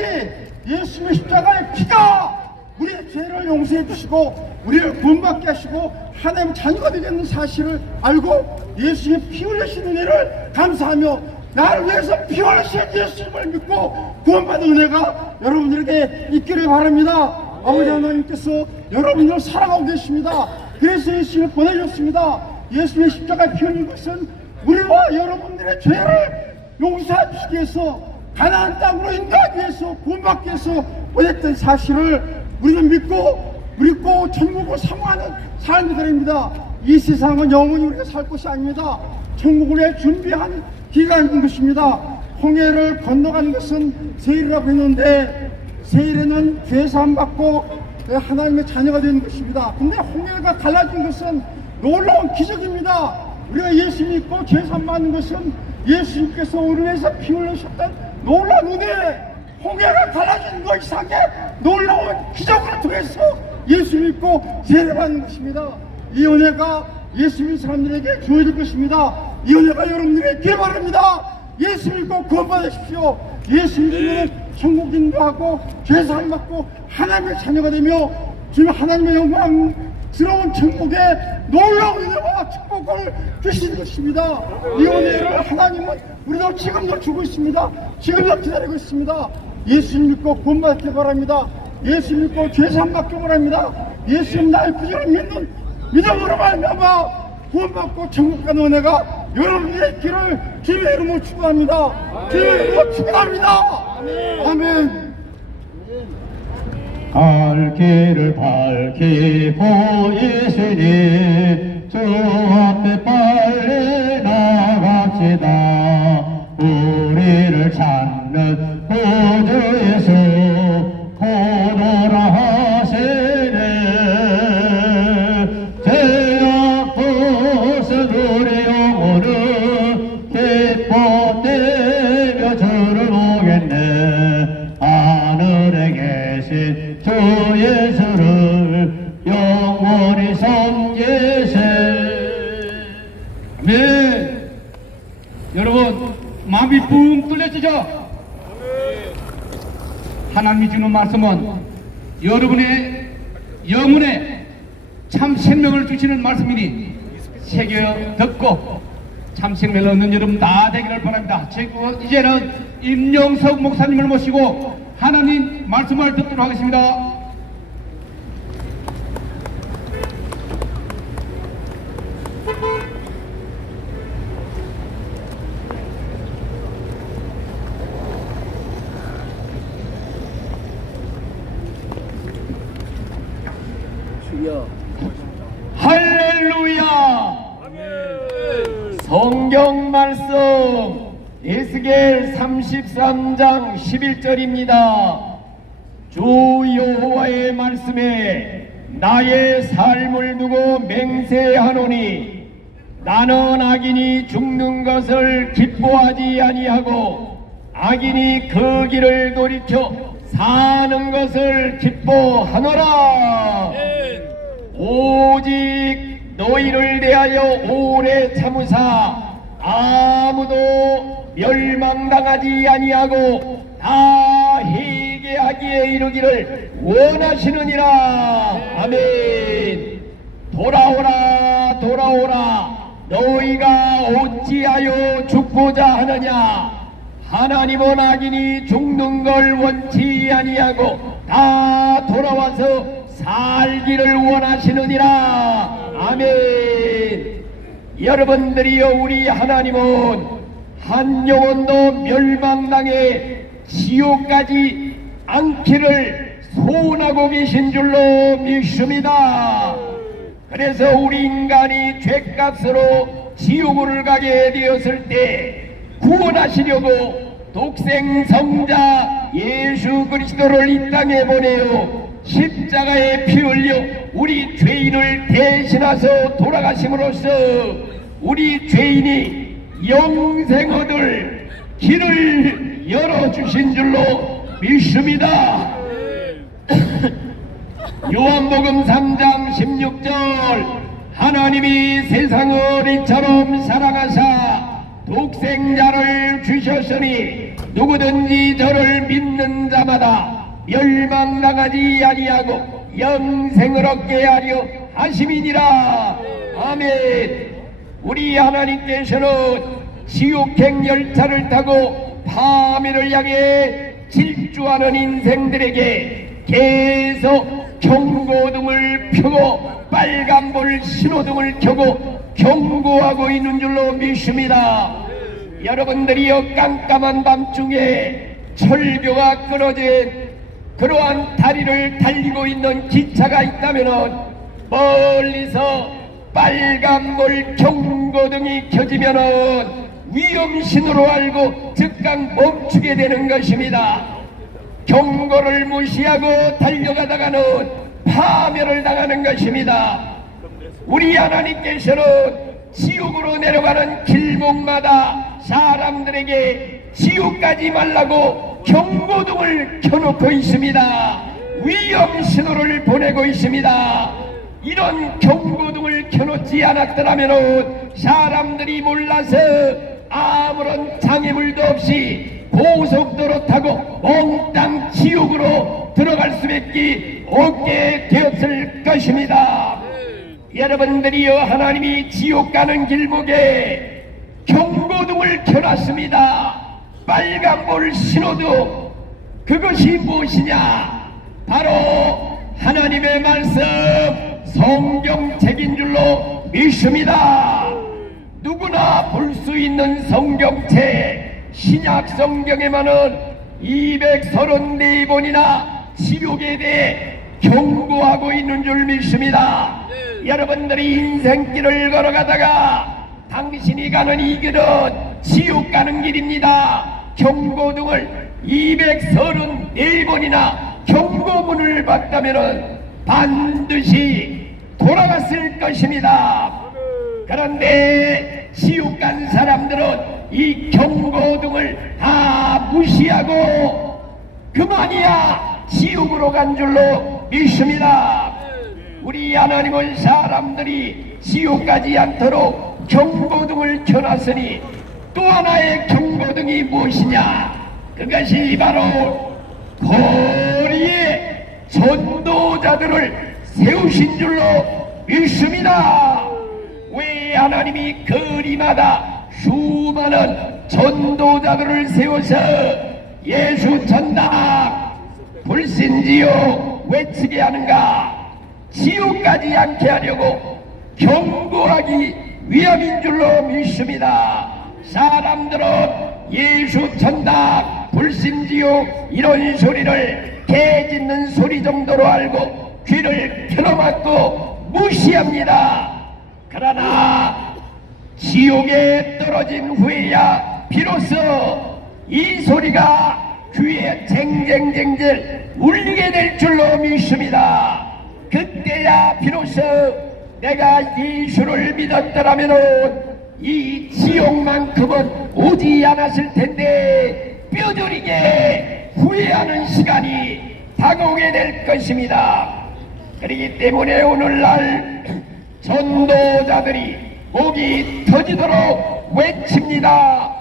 예수님의 십자가의 피가 우리의 죄를 용서해 주시고 우리를 구원받게 하시고 하나님의 자녀가 되겠는 사실을 알고 예수님의 피 흘리신 은혜를 감사하며 나를 위해서 피 흘리신 예수님을 믿고 구원받은 은혜가 여러분들에게 있기를 바랍니다. 아버지 하나님께서 여러분들을 사랑하고 계십니다. 그래서 예수님을 보내셨습니다. 예수님의 십자가에 피 흘린 것은 우리와 여러분들의 죄를 용서해 주시기 위해서, 가나안 땅으로 인도하기 위해서, 구원받기 위해서 보냈던 사실을 우리는 믿고 천국을 사모하는 사람들입니다. 이 세상은 영원히 우리가 살 것이 아닙니다. 천국을 위해 준비한 기간인 것입니다. 홍해를 건너가는 것은 세일이라고 했는데, 세일에는 죄사함 받고 하나님의 자녀가 되는 것입니다. 근데 홍해가 갈라진 것은 놀라운 기적입니다. 우리가 예수 믿고 죄사함 받는 것은 예수님께서 우리 위해서 피 흘리셨던 놀라운 은혜, 홍해가 갈라지는 것 이상의 놀라운 기적을 통해서 예수 믿고 세례받는 것입니다. 이 은혜가 예수 믿는 사람들에게 주어질 것입니다. 이 은혜가 여러분들에게 바랍니다. 예수 믿고 구원받으십시오. 예수 믿으면 천국 인도하고 죄사함 받고 하나님의 자녀가 되며 주님 하나님의 영광스러운 천국에 놀라운 은혜와 축복을 주시는 것입니다. 이 은혜를 하나님은 우리도 지금도 주고 있습니다. 지금도 기다리고 있습니다. 예수 믿고 구원받기 바랍니다. 예수 믿고 죄사함 받기 바랍니다. 예수님 나의 구주를 믿는 믿음으로 말미암아 구원받고 천국 가는 은혜가 여러분의 길을 주님의 이름으로 축원합니다. 주님의 이름으로 축원합니다. 아멘. 갈 길을 밝히고 있으니 주 앞에 빨리 나갑시다. 우리를 찾는 구주 예수 고도라 하시네. 죄악 벗은 우리 영혼은 기뻐되며 주를 보겠네. 하늘에 계신 주 예수를 영원히 섬기세. 네, 여러분 마음이 붕 뚫려지죠? 하나님이 주는 말씀은 여러분의 영혼에 참 생명을 주시는 말씀이니 새겨 듣고 참 생명을 얻는 여러분 다 되기를 바랍니다. 이제는 임영석 목사님을 모시고 하나님 말씀을 듣도록 하겠습니다. 할렐루야. 성경 말씀 에스겔 33장 11절입니다. 주 여호와의 말씀에 나의 삶을 두고 맹세하노니 나는 악인이 죽는 것을 기뻐하지 아니하고 악인이 그 길을 돌이켜 사는 것을 기뻐하노라. 오직 너희를 대하여 오래 참으사 아무도 멸망당하지 아니하고 다 회개하기에 이르기를 원하시느니라. 아멘. 돌아오라 돌아오라 너희가 어찌하여 죽고자 하느냐. 하나님은 악인이 죽는 걸 원치 아니하고 다 돌아와서 살기를 원하시느니라. 아멘. 여러분들이여, 우리 하나님은 한 영혼도 멸망당해 지옥까지 않기를 소원하고 계신 줄로 믿습니다. 그래서 우리 인간이 죄값으로 지옥을 가게 되었을 때 구원하시려고 독생성자 예수 그리스도를 이 땅에 보내어 십자가에 피 흘려 우리 죄인을 대신하서 돌아가심으로써 우리 죄인이 영생 얻을 길을 열어주신 줄로 믿습니다. 요한복음 3장 16절 하나님이 세상을 이처럼 사랑하사 독생자를 주셨으니 누구든지 저를 믿는 자마다 멸망당하지 아니하고 영생을 얻게 하려 하심이니라. 아멘. 우리 하나님께서는 지옥행 열차를 타고 파멸을 향해 질주하는 인생들에게 계속 경고등을 펴고 빨간불 신호등을 켜고 경고하고 있는 줄로 믿습니다. 여러분들이여, 깜깜한 밤중에 철교가 끊어진 그러한 다리를 달리고 있는 기차가 있다면 멀리서 빨간불 경고등이 켜지면 위험신호로 알고 즉각 멈추게 되는 것입니다. 경고를 무시하고 달려가다가는 파멸을 당하는 것입니다. 우리 하나님께서는 지옥으로 내려가는 길목마다 사람들에게 지옥 가지 말라고 경고등을 켜놓고 있습니다. 위험신호를 보내고 있습니다. 이런 경고등을 켜놓지 않았더라면 사람들이 몰라서 아무런 장애물도 없이 고속도로 타고 몽땅 지옥으로 들어갈 수밖에 없게 되었을 것입니다. 여러분들이여, 하나님이 지옥 가는 길목에 경고등을 켜놨습니다. 빨간불 신호등. 그것이 무엇이냐? 바로 하나님의 말씀 성경책인 줄로 믿습니다. 누구나 볼 수 있는 성경책, 신약 성경에만은 234번이나 지옥에 대해 경고하고 있는 줄 믿습니다. 여러분들이 인생길을 걸어가다가 당신이 가는 이 길은 지옥 가는 길입니다. 경고등을 234번이나 경고문을 봤다면 반드시 돌아갔을 것입니다. 그런데 지옥 간 사람들은 이 경고등을 다 무시하고 그만이야 지옥으로 간 줄로 믿습니다. 우리 하나님은 사람들이 지옥 가지 않도록 경고등을 켜놨으니 또 하나의 경고등이 무엇이냐? 그것이 바로 거리에 전도자들을 세우신 줄로 믿습니다. 왜 하나님이 거리마다 수많은 전도자들을 세워서 예수 전당 불신지요 외치게 하는가? 지옥 가지 않게 하려고 경고하기 위함인 줄로 믿습니다. 사람들은 예수 전당 불신지요 이런 소리를 개 짖는 소리 정도로 알고 귀를 틀어막고 무시합니다. 그러나 지옥에 떨어진 후에야 비로소 이 소리가 귀에 쟁쟁쟁쟁 울리게 될 줄로 믿습니다. 그때야 비로소 내가 예수를 믿었더라면 이 지옥만큼은 오지 않았을 텐데 뼈저리게 후회하는 시간이 다가오게 될 것입니다. 그렇기 때문에 오늘날 전도자들이 목이 터지도록 외칩니다.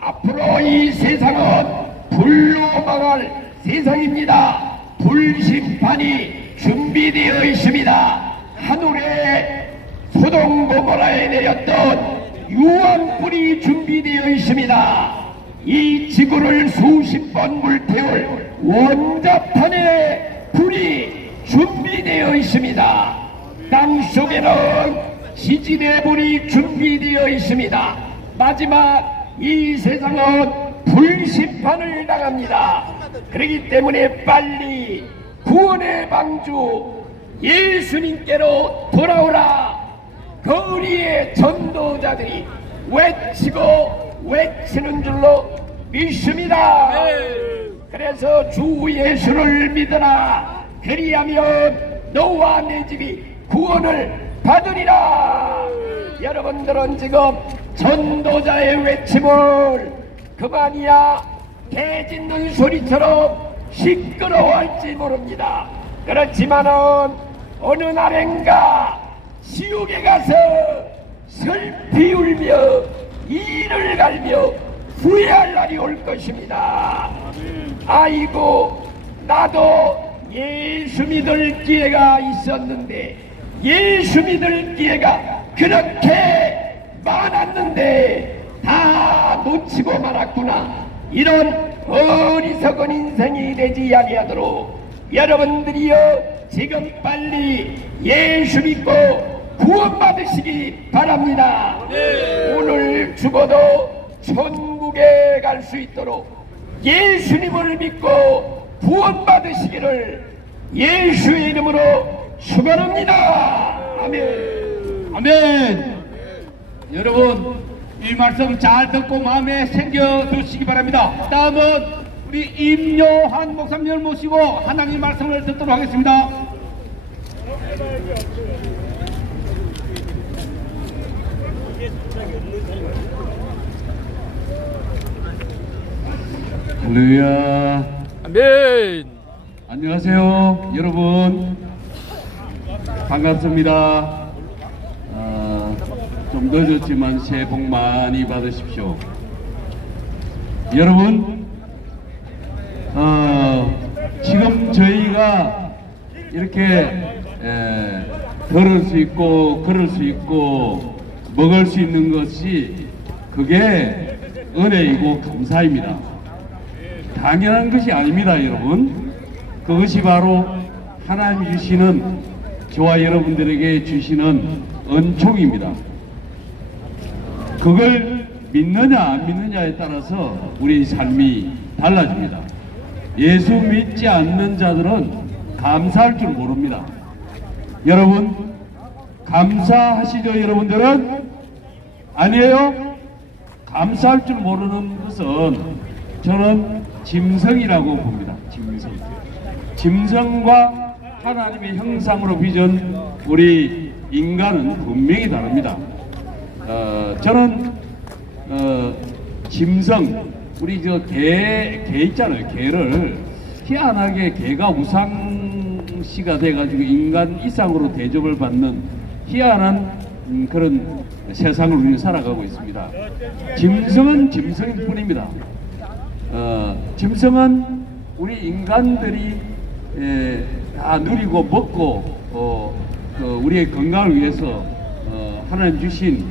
앞으로 이 세상은 불로 망할 세상입니다. 불심판이 준비되어 있습니다. 하늘에 소돔고모라에 내렸던 유황불이 준비되어 있습니다. 이 지구를 수십 번 불태울 원자탄의 불이 준비되어 있습니다. 땅속에는 지진의 불이 준비되어 있습니다. 마지막 이 세상은 불심판을 당합니다. 그렇기 때문에 빨리 구원의 방주 예수님께로 돌아오라. 거리의 전도자들이 외치는 줄로 믿습니다. 그래서 주 예수를 믿으라. 그리하면 너와 내 집이 구원을 받으리라. 여러분들은 지금 전도자의 외침을 그만이야 개 짖는 소리처럼 시끄러워할지 모릅니다. 그렇지만은 어느 날엔가 지옥에 가서 슬피 울며 이를 갈며 후회할 날이 올 것입니다. 아이고, 나도 예수 믿을 기회가 있었는데, 예수 믿을 기회가 그렇게 많았는데 다 놓치고 말았구나. 이런 어리석은 인생이 되지 아니하도록 여러분들이여 지금 빨리 예수 믿고 구원받으시기 바랍니다. 오늘 죽어도 천국에 갈 수 있도록 예수님을 믿고 구원받으시기를 예수의 이름으로 축원합니다. 아멘. 아멘. 여러분, 이 말씀 잘 듣고 마음에 새겨 두시기 바랍니다. 다음은 우리 임요한 목사님을 모시고 하나님 말씀을 듣도록 하겠습니다. 할렐루야. 아멘. 안녕하세요, 여러분. 반갑습니다. 좀 늦었지만 새해 복 많이 받으십시오. 여러분, 우리가 이렇게 걸을 수 있고 걸을 수 있고 먹을 수 있는 것이 그게 은혜이고 감사입니다. 당연한 것이 아닙니다, 여러분. 그것이 바로 하나님이 주시는, 저와 여러분들에게 주시는 은총입니다. 그걸 믿느냐 안 믿느냐에 따라서 우리 삶이 달라집니다. 예수 믿지 않는 자들은 감사할 줄 모릅니다. 여러분 감사하시죠? 여러분들은 아니에요? 감사할 줄 모르는 것은 저는 짐승이라고 봅니다. 짐승과 하나님의 형상으로 빚은 우리 인간은 분명히 다릅니다. 저는 짐승, 우리 저 개 있잖아요. 개를 희한하게 개가 우상시가 돼가지고 인간 이상으로 대접을 받는 희한한 그런 세상을 우리는 살아가고 있습니다. 짐승은 짐승일 뿐입니다. 짐승은 우리 인간들이 다 누리고 먹고 우리의 건강을 위해서 하나님 주신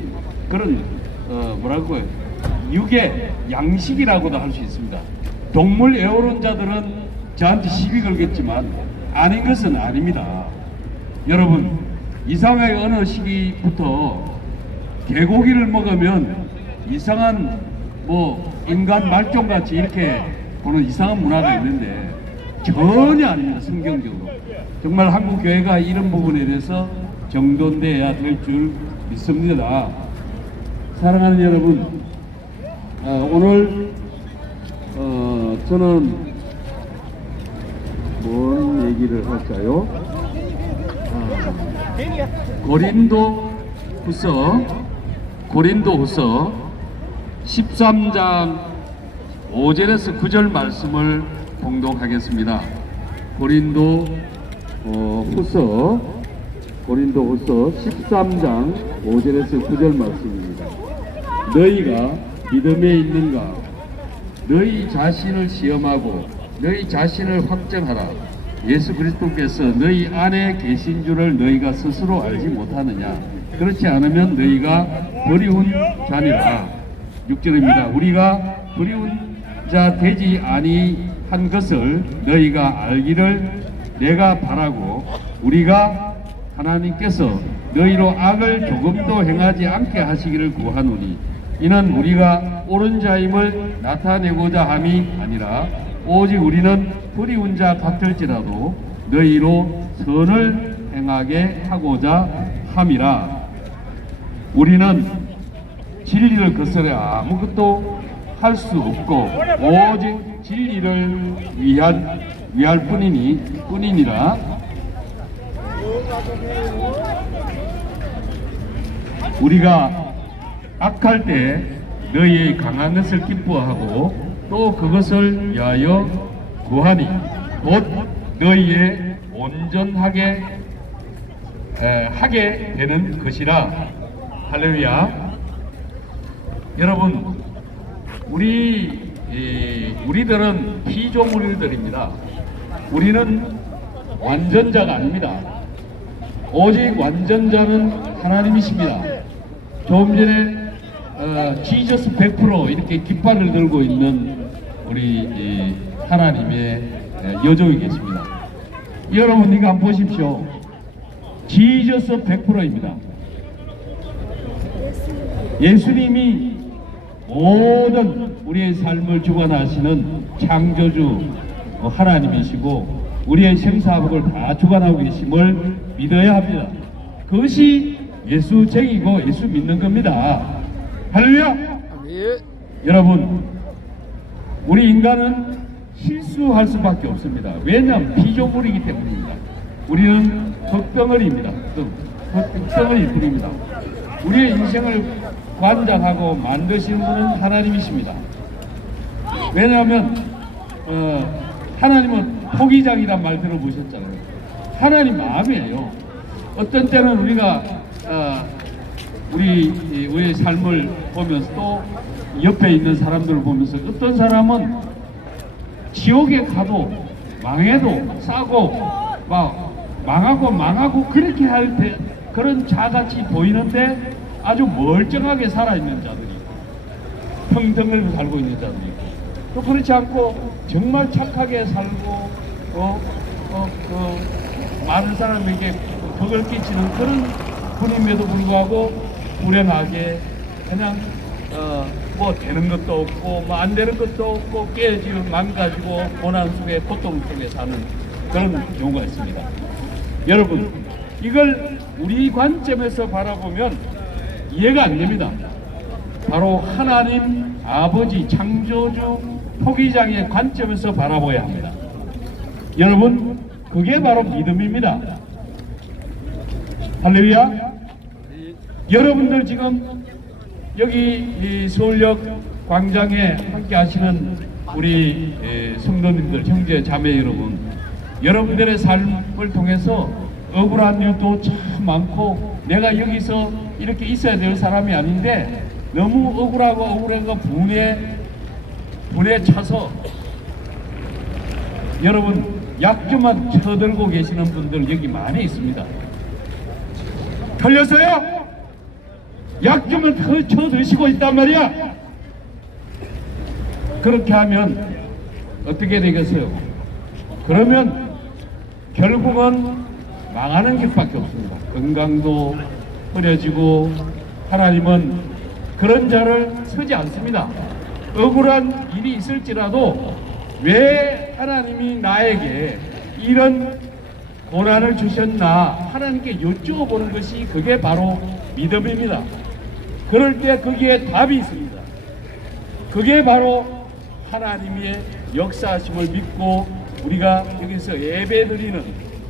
그런 뭐랄까요, 육의 양식이라고도 할 수 있습니다. 동물 애호론자들은 저한테 시비 걸겠지만 아닌 것은 아닙니다. 여러분 이상하게 어느 시기부터 개고기를 먹으면 이상한 인간 말종같이 이렇게 보는 이상한 문화가 있는데 전혀 아닙니다. 성경적으로 정말 한국 교회가 이런 부분에 대해서 정돈돼야 될 줄 믿습니다. 사랑하는 여러분, 오늘 저는 뭔 얘기를 할까요? 고린도후서 13장 5절에서 9절 말씀을 봉독하겠습니다. 고린도후서 13장 5절에서 9절 말씀입니다. 너희가 믿음에 있는가? 너희 자신을 시험하고 너희 자신을 확정하라. 예수 그리스도께서 너희 안에 계신 줄을 너희가 스스로 알지 못하느냐? 그렇지 않으면 너희가 버리운 자니라. 6절입니다. 우리가 버리운 자 되지 아니한 것을 너희가 알기를 내가 바라고, 우리가 하나님께서 너희로 악을 조금도 행하지 않게 하시기를 구하노니, 이는 우리가 옳은 자임을 나타내고자 함이 아니라 오직 우리는 버리운 자 같을지라도 너희로 선을 행하게 하고자 함이라. 우리는 진리를 거스려 아무것도 할 수 없고 오직 진리를 위할 뿐이니라. 우리가 악할 때 너희의 강한 것을 기뻐하고 또 그것을 위하여 구하니 곧 너희의 온전하게 하게 되는 것이라. 할렐루야. 여러분, 우리들은 피조물들입니다. 우리는 완전자가 아닙니다. 오직 완전자는 하나님이십니다. 조금 전에 지저스 100% 이렇게 깃발을 들고 있는 우리 하나님의 여종이 계십니다. 여러분 이거 한번 보십시오. 지저스 100%입니다. 예수님이 모든 우리의 삶을 주관하시는 창조주 하나님이시고 우리의 생사복을 다 주관하고 계심을 믿어야 합니다. 그것이 예수쟁이고 예수 믿는 겁니다. 할렐루야. 여러분, 우리 인간은 실수할 수밖에 없습니다. 왜냐하면 피조물이기 때문입니다. 우리는 흙덩어리입니다. 흙덩어리일 뿐입니다. 우리의 인생을 관장하고 만드시는 분은 하나님이십니다. 왜냐하면 하나님은 포기장이란 말 들어보셨잖아요. 하나님 마음이에요. 어떤 때는 우리가 우리의 삶을 보면서 또 옆에 있는 사람들을 보면서 어떤 사람은 지옥에 가도 망해도 싸고 막 망하고 그렇게 할 때 그런 자같이 보이는데 아주 멀쩡하게 살아있는 자들이 있고 평등을 살고 있는 자들이 있고 또 그렇지 않고 정말 착하게 살고 많은 사람에게 덕을 끼치는 그런 분임에도 불구하고 불행하게 그냥 뭐 되는 것도 없고 뭐 안 되는 것도 없고 깨지고 망가지고 고난 속에 고통 속에 사는 그런 경우가 있습니다. 여러분 이걸 우리 관점에서 바라보면 이해가 안 됩니다. 바로 하나님 아버지 창조주 포기장의 관점에서 바라봐야 합니다. 여러분 그게 바로 믿음입니다. 할렐루야. 여러분들 지금 여기 이 서울역 광장에 함께 하시는 우리 성도님들 형제 자매 여러분, 여러분들의 삶을 통해서 억울한 일도 참 많고 내가 여기서 이렇게 있어야 될 사람이 아닌데 너무 억울한 거 분에 차서 여러분 약주만 쳐들고 계시는 분들 여기 많이 있습니다. 틀렸어요? 약주만 쳐드시고 있단 말이야. 그렇게 하면 어떻게 되겠어요? 그러면 결국은 망하는 길밖에 없습니다. 건강도 흐려지고 하나님은 그런 자를 쓰지 않습니다. 억울한 일이 있을지라도 왜 하나님이 나에게 이런 고난을 주셨나 하나님께 여쭈어보는 것이 그게 바로 믿음입니다. 그럴 때 거기에 답이 있습니다. 그게 바로 하나님의 역사하심을 믿고 우리가 여기서 예배드리는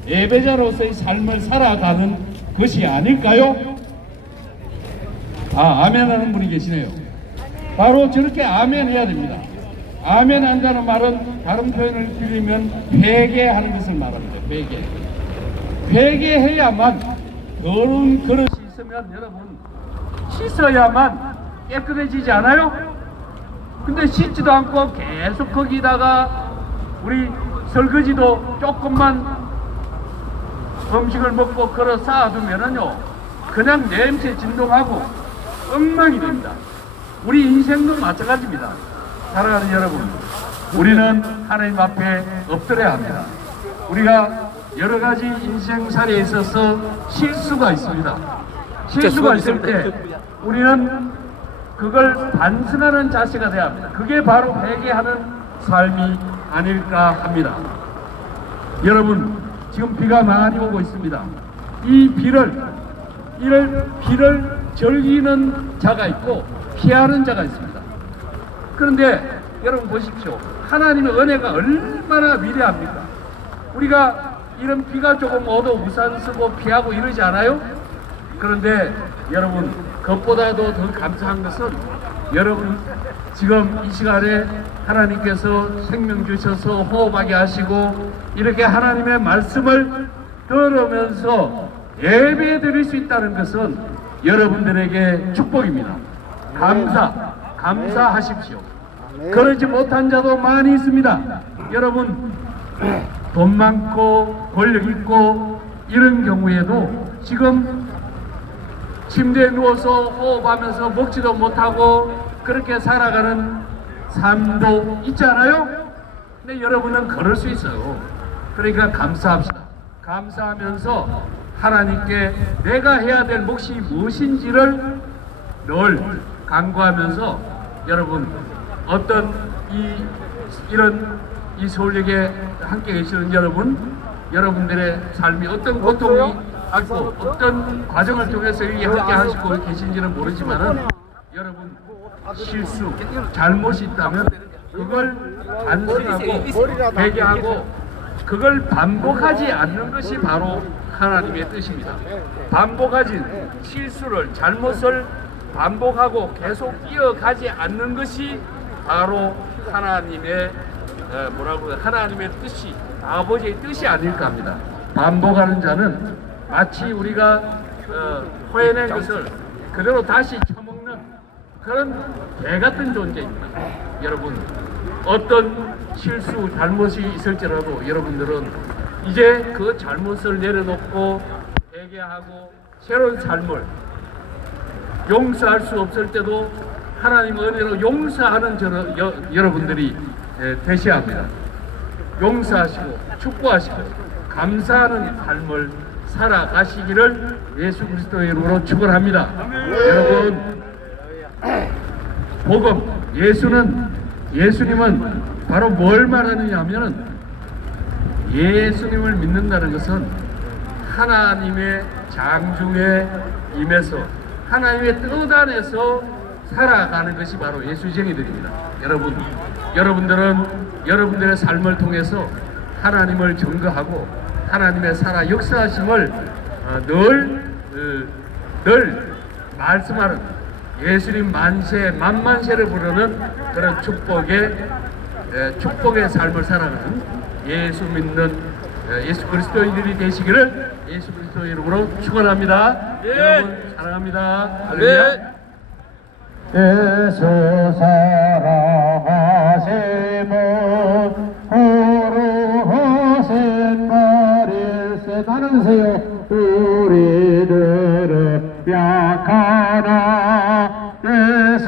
예배자로서의 삶을 살아가는 것이 아닐까요? 아멘 하는 분이 계시네요. 바로 저렇게 아멘 해야 됩니다. 아멘 한다는 말은 다른 표현을 빌리면 회개하는 것을 말합니다. 회개해야만 더러운 그릇이 있으면 여러분 씻어야만 깨끗해지지 않아요? 근데 씻지도 않고 계속 거기다가 우리 설거지도 조금만 음식을 먹고 걸어 쌓아두면은요 그냥 냄새 진동하고 엉망이 됩니다. 우리 인생도 마찬가지입니다. 사랑하는 여러분, 우리는 하나님 앞에 엎드려야 합니다. 우리가 여러 가지 인생살이에 있어서 실수가 있습니다. 실수가 있을 때 우리는 그걸 반성하는 자세가 되어야 합니다. 그게 바로 회개하는 삶이 아닐까 합니다. 여러분 지금 비가 많이 오고 있습니다. 이 비를 즐기는 자가 있고 피하는 자가 있습니다. 그런데 여러분 보십시오. 하나님의 은혜가 얼마나 위대합니까? 우리가 이런 비가 조금 오도 우산 쓰고 피하고 이러지 않아요? 그런데 여러분 그것보다도 더 감사한 것은 여러분 지금 이 시간에 하나님께서 생명 주셔서 호흡하게 하시고 이렇게 하나님의 말씀을 들으면서 예배 드릴 수 있다는 것은 여러분들에게 축복입니다. 감사하십시오. 그러지 못한 자도 많이 있습니다. 여러분 돈 많고 권력 있고 이런 경우에도 지금 침대에 누워서 호흡하면서 먹지도 못하고 그렇게 살아가는 삶도 있잖아요. 근데 여러분은 그럴 수 있어요. 그러니까 감사합시다. 감사하면서 하나님께 내가 해야 될 몫이 무엇인지를 늘 간구하면서 여러분 어떤 이런 서울역에 함께 계시는 여러분들의 삶이 어떤 고통이 있고 어떤 과정을 통해서 여기 함께 하시고 계신지는 모르지만은 여러분 실수, 잘못이 있다면 그걸 반성하고 회개하고 그걸 반복하지 않는 것이 바로 하나님의 뜻입니다. 반복하지 실수를 잘못을 반복하고 계속 이어가지 않는 것이 바로 하나님의 하나님의 뜻이 아버지의 뜻이 아닐까 합니다. 반복하는 자는 마치 우리가 토해낸 것을 그대로 다시 처먹는 그런 개 같은 존재입니다. 여러분 어떤 실수, 잘못이 있을지라도 여러분들은 이제 그 잘못을 내려놓고 회개하고 새로운 삶을 용서할 수 없을 때도 하나님 은혜로 용서하는 여러분들이 되셔야 합니다. 용서하시고 축복하시고 감사하는 삶을 살아가시기를 예수 그리스도의 이름으로 축원합니다. 여러분, 복음, 예수님은 바로 뭘 말하느냐 하면은 예수님을 믿는다는 것은 하나님의 장중에 임해서 하나님의 뜻 안에서 살아가는 것이 바로 예수의 정의들입니다. 여러분들은 여러분들의 삶을 통해서 하나님을 증거하고 하나님의 살아 역사하심을 늘 말씀하는 예수님 만세를 부르는 그런 축복의 삶을 살아가는 예수 믿는 예수 그리스도인들이 되시기를 예수 그리스도의 이름으로 축원합니다. 여러분 사랑합니다. 할렐루야. 예수 사랑하심은 거룩하신 말일세. 나누세요. 우리들은 약하나 예수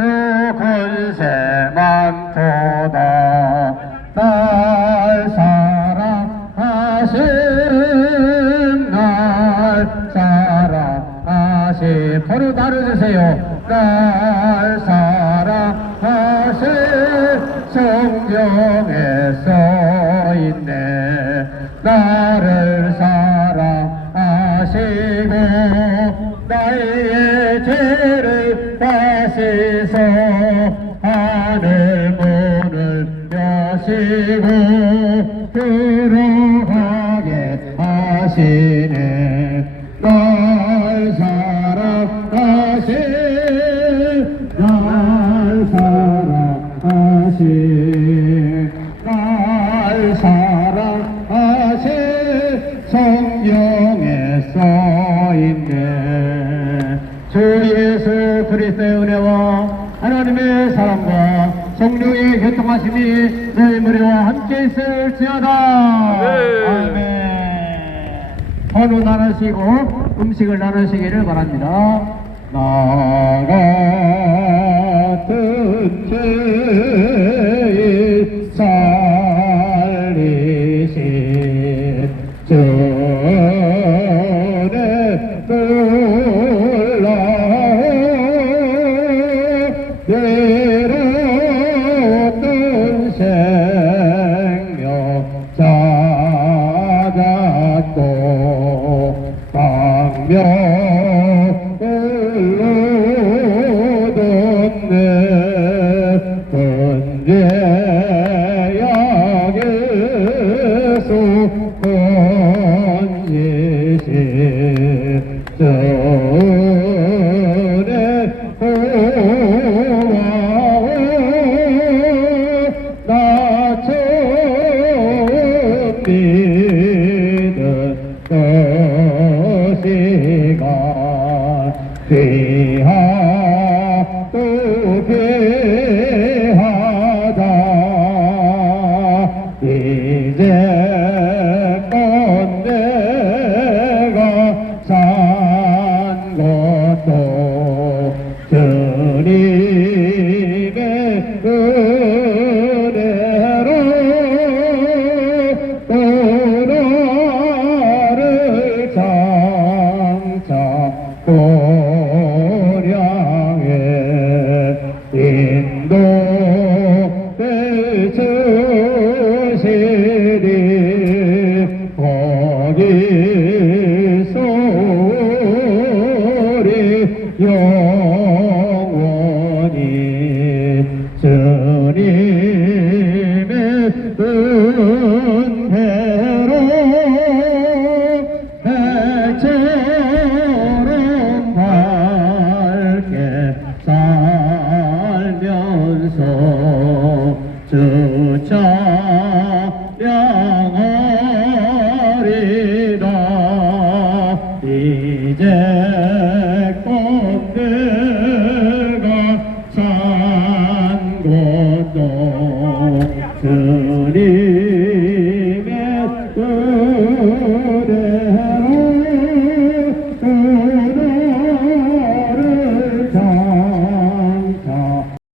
권세 많도다. 날 사랑하신 날 사랑하신 바로 나눠주세요. 날 사랑하신 성경에 써있네. 나를 사랑하시고 나의 죄를 다시서 하늘 문을 여시고 들어가게 하시네. 날 사랑하신 날 사랑하신 성경에 써있네. 주 예수 그리스도의 은혜와 하나님의 사랑과 성령의 교통하심이 너희 무리와 함께 있을지어다. 아멘. 서로 나누시고 음식을 나누시기를 바랍니다. 나 같은 죄인 살리신 주의 놀라운 내렸던 생명 찾았고 광명을 얻었네. 번제약에서 건지신 전에 고마워. 나 처음 믿은 것이가 귀하고 귀하다. 이제껏 내가 산 것도 주님의 은혜로 또 나를 장차 고량에 인도해 주시리. 거기서 우리 영원히 주님의 은혜로 해처럼 밝게 살면서 주 찬양하리라. 이제껏 내가 산 것도 주